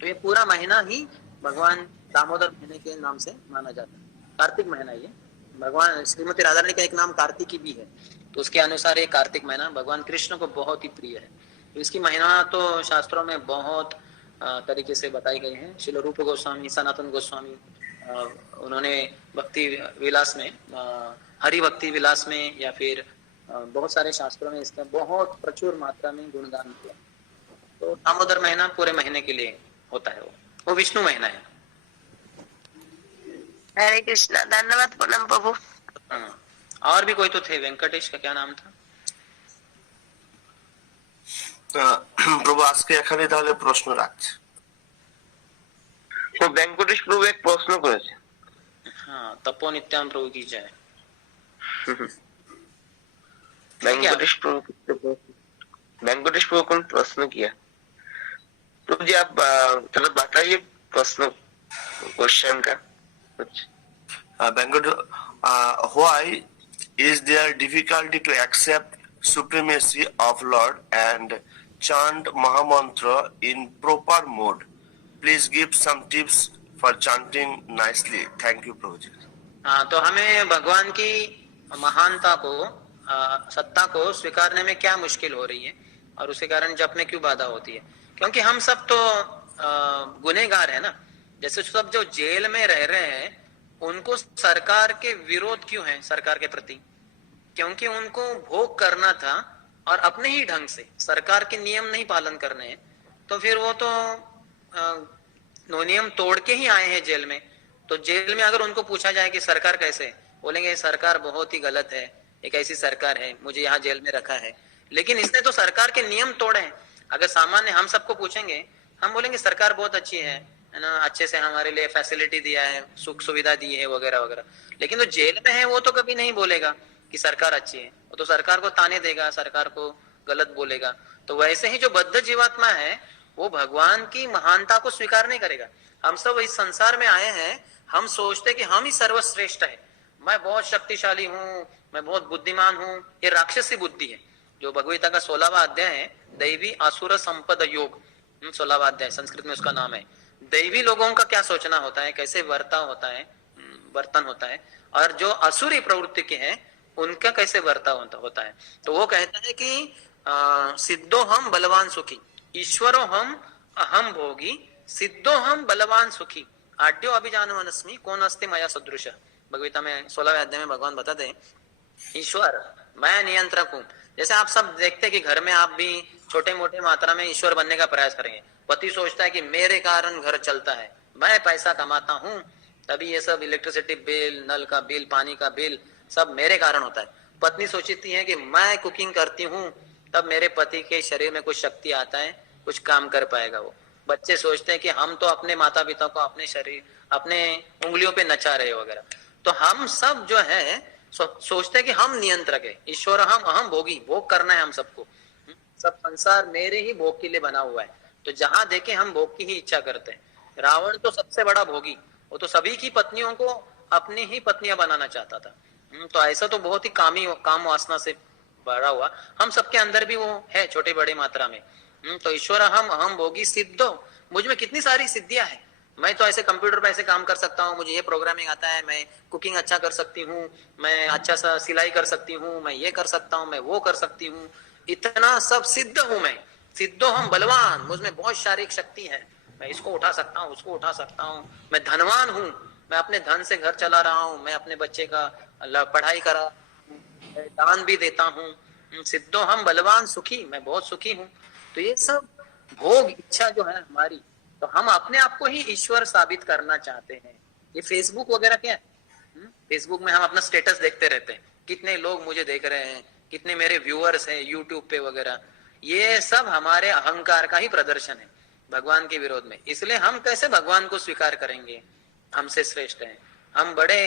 तो ये पूरा महीना ही भगवान दामोदर महीने के नाम से माना जाता है। कार्तिक महीना ये भगवान श्रीमती राधा रानी का एक नाम कार्तिकी भी है, तो उसके अनुसार ये कार्तिक महीना भगवान कृष्ण को बहुत ही प्रिय है। तो इसकी महिमा तो शास्त्रों में बहुत तरीके से बताई गई है। श्रील रूप गोस्वामी, सनातन गोस्वामी, उन्होंने भक्ति विलास में, हरि भक्ति विलास में, या फिर बहुत सारे शास्त्रों में इसका बहुत प्रचुर मात्रा में गुणगान किया। तो दामोदर महीना पूरे महीने के लिए होता है। वो विष्णु महीना है। हरे कृष्णा, धन्यवाद प्रणाम प्रभु। और भी कोई तो थे, वेंकटेश का क्या नाम था? প্রভু আজকে এখানে তাহলে প্রশ্ন রাখছে। তো वेंकटेश प्रभु एक प्रश्न করেছে। हाँ, तपो नित्याम प्रभु की जय। वेंकटेश प्रभु कौन प्रश्न किया? प्रभु जी आप चलो बताइए प्रश्न, क्वेश्चन का कुछ। Why Is there difficulty to accept supremacy of Lord and chant Mahamantra in proper mode? Please give some tips for chanting nicely. Thank you, Prabhuji. हाँ, तो हमें भगवान की महानता को सत्ता को स्वीकारने में क्या मुश्किल हो रही है और उसके कारण जप में क्यों बाधा होती है? क्योंकि हम सब तो गुनहगार है ना। जैसे सब जो जेल में रह रहे हैं उनको सरकार के विरोध क्यों है सरकार के प्रति? क्योंकि उनको भोग करना था और अपने ही ढंग से, सरकार के नियम नहीं पालन करने हैं, तो फिर वो तो नियम तोड़ के ही आए हैं जेल में। तो जेल में अगर उनको पूछा जाए कि सरकार कैसे, बोलेंगे सरकार बहुत ही गलत है, एक ऐसी सरकार है, मुझे यहाँ जेल में रखा है। लेकिन इसने तो सरकार के नियम तोड़े हैं। अगर सामान्य हम सबको पूछेंगे, हम बोलेंगे सरकार बहुत अच्छी है ना, अच्छे से हमारे लिए फैसिलिटी दिया है, सुख सुविधा दी है वगैरह वगैरह। लेकिन जो जेल में है वो तो कभी नहीं बोलेगा कि सरकार अच्छी है, वो तो सरकार को ताने देगा, सरकार को गलत बोलेगा। तो वैसे ही जो बद्ध जीवात्मा है वो भगवान की महानता को स्वीकार नहीं करेगा। हम सब इस संसार में आए हैं, हम सोचते कि हम ही सर्वश्रेष्ठ है, मैं बहुत शक्तिशाली हूँ, मैं बहुत बुद्धिमान हूँ। ये राक्षसी बुद्धि है। जो भगवगीता का 16वां अध्याय है, दैवी असुर संपद योग, 16वां अध्याय, संस्कृत में उसका नाम है। दैवी लोगों का क्या सोचना होता है, कैसे वर्ताव होता है, वर्तन होता है, और जो असुरी प्रवृत्ति के हैं उनका कैसे वर्ताव होता है। तो वो कहता है कि सिद्धो हम बलवान सुखी, ईश्वरो हम अहम भोगी, सिद्धो हम बलवान सुखी, आड्यो अभिजानो मनस्मी, कौन अस्ति मया सदृश। भगवगीता में 16वें अध्याय में भगवान बताते हैं ईश्वर मैं नियंत्रक हूँ। जैसे आप सब देखते हैं कि घर में आप भी छोटे मोटे मात्रा में ईश्वर बनने का प्रयास करेंगे। पति सोचता है कि मेरे कारण घर चलता है, मैं पैसा कमाता हूँ, तभी ये सब इलेक्ट्रिसिटी बिल, नल का बिल, पानी का बिल सब मेरे कारण होता है। पत्नी सोचती है कि मैं कुकिंग करती हूँ, तब मेरे पति के शरीर में कुछ शक्ति आता है, कुछ काम कर पाएगा वो। बच्चे सोचते हैं कि हम तो अपने माता पिता को अपने शरीर, अपने उंगलियों पे नचा रहे वगैरह। तो हम सब जो है सोचते हैं कि हम नियंत्रक है, ईश्वर हम अहम भोगी, भोग करना है हम सबको, सब संसार मेरे ही भोग के लिए बना हुआ है। तो जहां देखे हम भोग की ही इच्छा करते हैं। रावण तो सबसे बड़ा भोगी, वो तो सभी की पत्नियों को अपनी ही पत्नियां बनाना चाहता था। तो ऐसा तो बहुत ही काम वासना से भरा हुआ हम सबके अंदर भी वो है, छोटे बड़े मात्रा में। तो ईश्वर हम भोगी सिद्धो, मुझ में कितनी सारी सिद्धियां हैं। मैं तो ऐसे कंप्यूटर पे ऐसे काम कर सकता हूँ, मुझे ये प्रोग्रामिंग आता है, मैं कुकिंग अच्छा कर सकती हूँ, मैं अच्छा सा सिलाई कर सकती हूँ, मैं ये कर सकता हूँ, मैं वो कर सकती हूँ, इतना सब सिद्ध हूँ मैं। सिद्धो हम बलवान, मुझ में बहुत शारीरिक शक्ति है, मैं इसको उठा सकता हूँ, उसको उठा सकता हूँ, मैं धनवान हूँ, मैं अपने धन से घर चला रहा हूँ, मैं अपने बच्चे का पढ़ाई करा, दान भी देता हूँ। सिद्धो हम बलवान सुखी, मैं बहुत सुखी हूँ। तो ये सब भोग इच्छा जो है हमारी, तो हम अपने आप को ही ईश्वर साबित करना चाहते हैं। ये फेसबुक वगैरह क्या है, फेसबुक में हम अपना स्टेटस देखते रहते हैं, कितने लोग मुझे देख रहे हैं, कितने मेरे व्यूअर्स हैं यूट्यूब पे वगैरह। ये सब हमारे अहंकार का ही प्रदर्शन है भगवान के विरोध में। इसलिए हम कैसे भगवान को स्वीकार करेंगे, हमसे श्रेष्ठ हैं। हम बड़े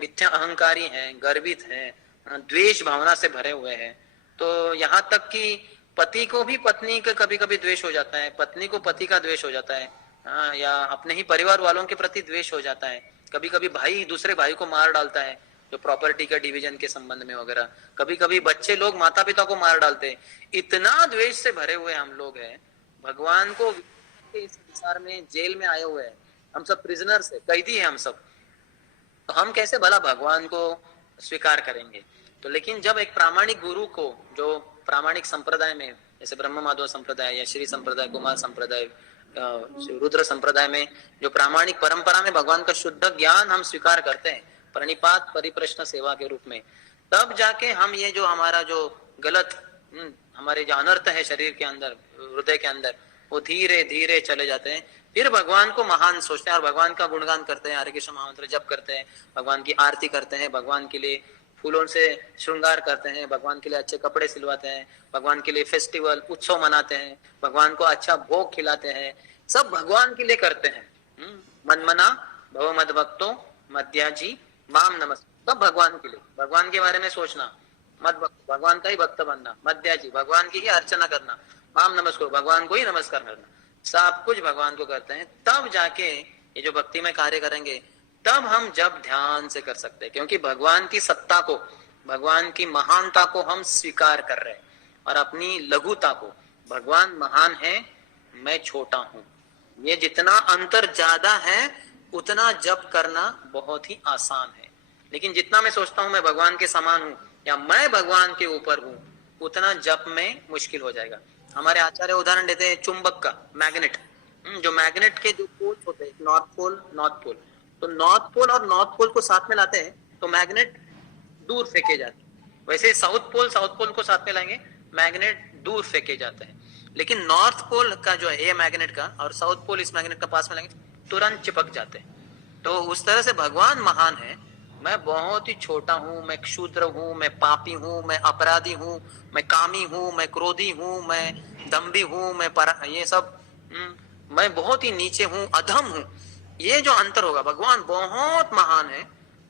मिथ्या अहंकारी हैं, गर्वित हैं, द्वेष भावना से भरे हुए हैं। तो यहाँ तक कि पति को भी पत्नी का कभी कभी द्वेष हो जाता है, पत्नी को पति का द्वेष हो जाता है, या अपने ही परिवार वालों के प्रति द्वेष हो जाता है। कभी कभी भाई दूसरे भाई को मार डालता है, जो प्रॉपर्टी का डिवीजन के संबंध में वगैरह। कभी कभी बच्चे लोग माता पिता को मार डालते हैं। इतना द्वेष से भरे हुए हम लोग हैं। भगवान को इस संसार में जेल में आए हुए हैं, हम सब प्रिजनर्स है, कैदी है हम सब। तो हम कैसे भला भगवान को स्वीकार करेंगे? तो लेकिन जब एक प्रामाणिक गुरु को, जो प्रामाणिक संप्रदाय में, जैसे ब्रह्म माधव संप्रदाय या श्री संप्रदाय, कुमार संप्रदाय, रुद्र संप्रदाय में जो प्रामाणिक परंपरा में भगवान का शुद्ध ज्ञान हम स्वीकार करते हैं प्रणिपात परिप्रश्न सेवा के रूप में, तब जाके हम ये जो हमारा जो गलत हमारे जो अनर्थ है शरीर के अंदर, हृदय के अंदर, वो धीरे धीरे चले जाते हैं। फिर भगवान को महान सोचते हैं और भगवान का गुणगान करते हैं, हरे कृष्ण महामंत्र जप करते हैं, भगवान की आरती करते हैं, भगवान के लिए फूलों से श्रृंगार करते हैं, भगवान के लिए अच्छे कपड़े सिलवाते हैं, भगवान के लिए फेस्टिवल उत्सव मनाते हैं, भगवान को अच्छा भोग खिलाते हैं, सब भगवान के लिए करते हैं। मनमना भव मद भक्तो मध्याजी माम नमस्ते, सब भगवान के लिए, भगवान के बारे में सोचना, मत भक्त भगवान का ही भक्त बनना, मध्याजी भगवान की ही अर्चना करना, माम नमस्कार भगवान को ही नमस्कार करना, सब कुछ भगवान को करते हैं। तब जाके ये जो भक्ति में कार्य करेंगे, तब हम जब ध्यान से कर सकते हैं। क्योंकि भगवान की सत्ता को भगवान की महानता को हम स्वीकार कर रहे हैं और अपनी लघुता को, भगवान महान है, मैं छोटा हूं, ये जितना अंतर ज्यादा है उतना जप करना बहुत ही आसान है। लेकिन जितना मैं सोचता हूं मैं भगवान के समान हूं या मैं भगवान के ऊपर हूं, उतना जप में मुश्किल हो जाएगा। हमारे आचार्य उदाहरण देते हैं चुंबक का, मैग्नेट। जो मैग्नेट के जो पोल होते हैं, नॉर्थ पोल नॉर्थ पोल, तो नॉर्थ पोल और नॉर्थ पोल को साथ में लाते हैं तो मैग्नेट दूर फेंके जाते हैं। वैसे साउथ पोल को साथ में लाएंगे, मैग्नेट दूर फेंके जाते हैं। लेकिन नॉर्थ पोल का जो है ये मैग्नेट का और साउथ पोल इस मैग्नेट का पास में लाएंगे, तुरंत चिपक जाते हैं। तो उस तरह से भगवान महान है, मैं बहुत ही छोटा हूँ, मैं क्षुद्र हूँ, मैं पापी हूँ, मैं अपराधी हूँ, मैं कामी हूँ, मैं क्रोधी हूँ, मैं दम्भी हूँ, ये सब मैं बहुत ही नीचे हूँ, अधम हूँ। ये जो अंतर होगा, भगवान बहुत महान है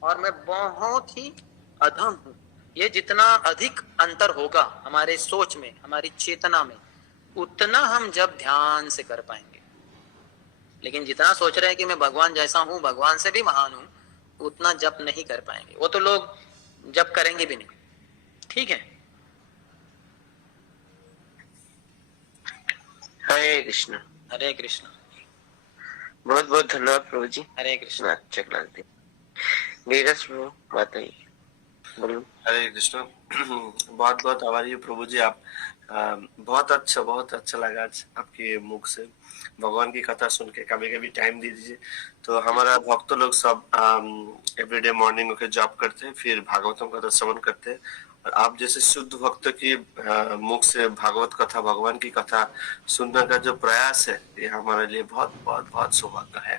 और मैं बहुत ही अधम हूँ, ये जितना अधिक अंतर होगा हमारे सोच में, हमारी चेतना में, उतना हम जब ध्यान से कर पाएंगे। लेकिन जितना सोच रहे हैं कि मैं भगवान जैसा हूँ, भगवान से भी महान हूँ, उतना जप नहीं कर पाएंगे। वो तो लोग जप करेंगे भी नहीं। ठीक है, हरे कृष्ण। हरे कृष्ण। बहुत बहुत धन्यवाद प्रभु जी, हरे कृष्ण। अच्छा क्लास दी। नीरज प्रभु बताइए, बोलो। हरे कृष्ण। बहुत बहुत आभारी हूँ प्रभु जी, आप बहुत अच्छा लगा आज आपके मुख से भगवान की कथा सुन के। कभी कभी टाइम दे दीजिए। तो हमारा भक्त लोग सब एवरीडे मॉर्निंग होकर जॉब करते हैं, फिर भागवतम कथा श्रवण करते हैं, और आप जैसे शुद्ध भक्त की मुख से भागवत कथा, भगवान की कथा सुनने का जो प्रयास है, ये हमारे लिए बहुत बहुत बहुत सौभाग्य है।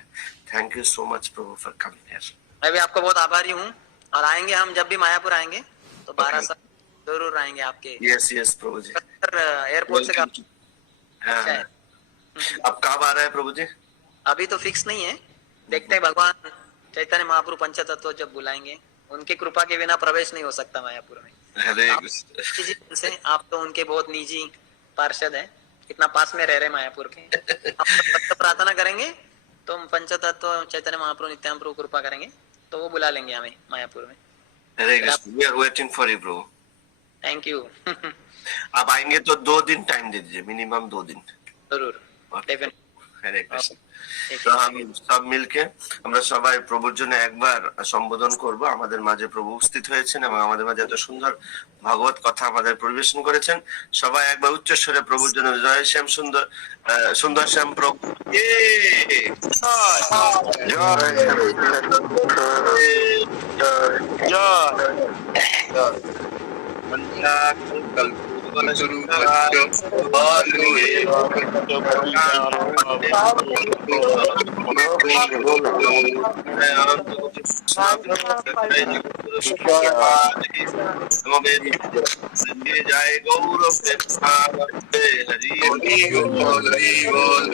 Thank you so much Prabhu for coming here. मैं भी आपको बहुत आभारी हूँ, और आएंगे हम, जब भी मायापुर आएंगे तो 12 साल जरूर आएंगे आपके। यस प्रभु जी। एयरपोर्ट से हाँ। अब कब आ रहा है प्रभु जी? अभी तो फिक्स नहीं है, देखते हैं भगवान चैतन्य महाप्रभु पंचतत्व जब बुलाएंगे, उनकी कृपा के बिना प्रवेश नहीं हो सकता मायापुर में। आप तो उनके बहुत निजी पार्षद हैं, इतना पास में रह रहे मायापुर के। हम प्रार्थना करेंगे तो पंचतत्व चैतन्य महाप्रभु नित्यानंद प्रभु कृपा करेंगे तो वो बुला लेंगे हमें मायापुर में। Hare Krishna, we are waiting for you Prabhu. Thank you. आप आएंगे तो 2 दिन टाइम दे दीजिए, मिनिमम 2 दिन। जरूर, डेफिनेटली। हरे कृष्ण। তো আমি সব মিলকে আমরা সবাই প্রভুর জন্য একবার সম্বোধন করব। আমাদের মাঝে প্রভু উপস্থিত হয়েছেন এবং আমাদের মাঝে এত সুন্দর ভাগবত কথা আমাদের পরিবেশন করেছেন। সবাই একবার উচ্চ স্বরে প্রভুর জন্য জয় শ্যাম সুন্দর সুন্দর শ্যাম প্রভু जय गौरव हरि बोल।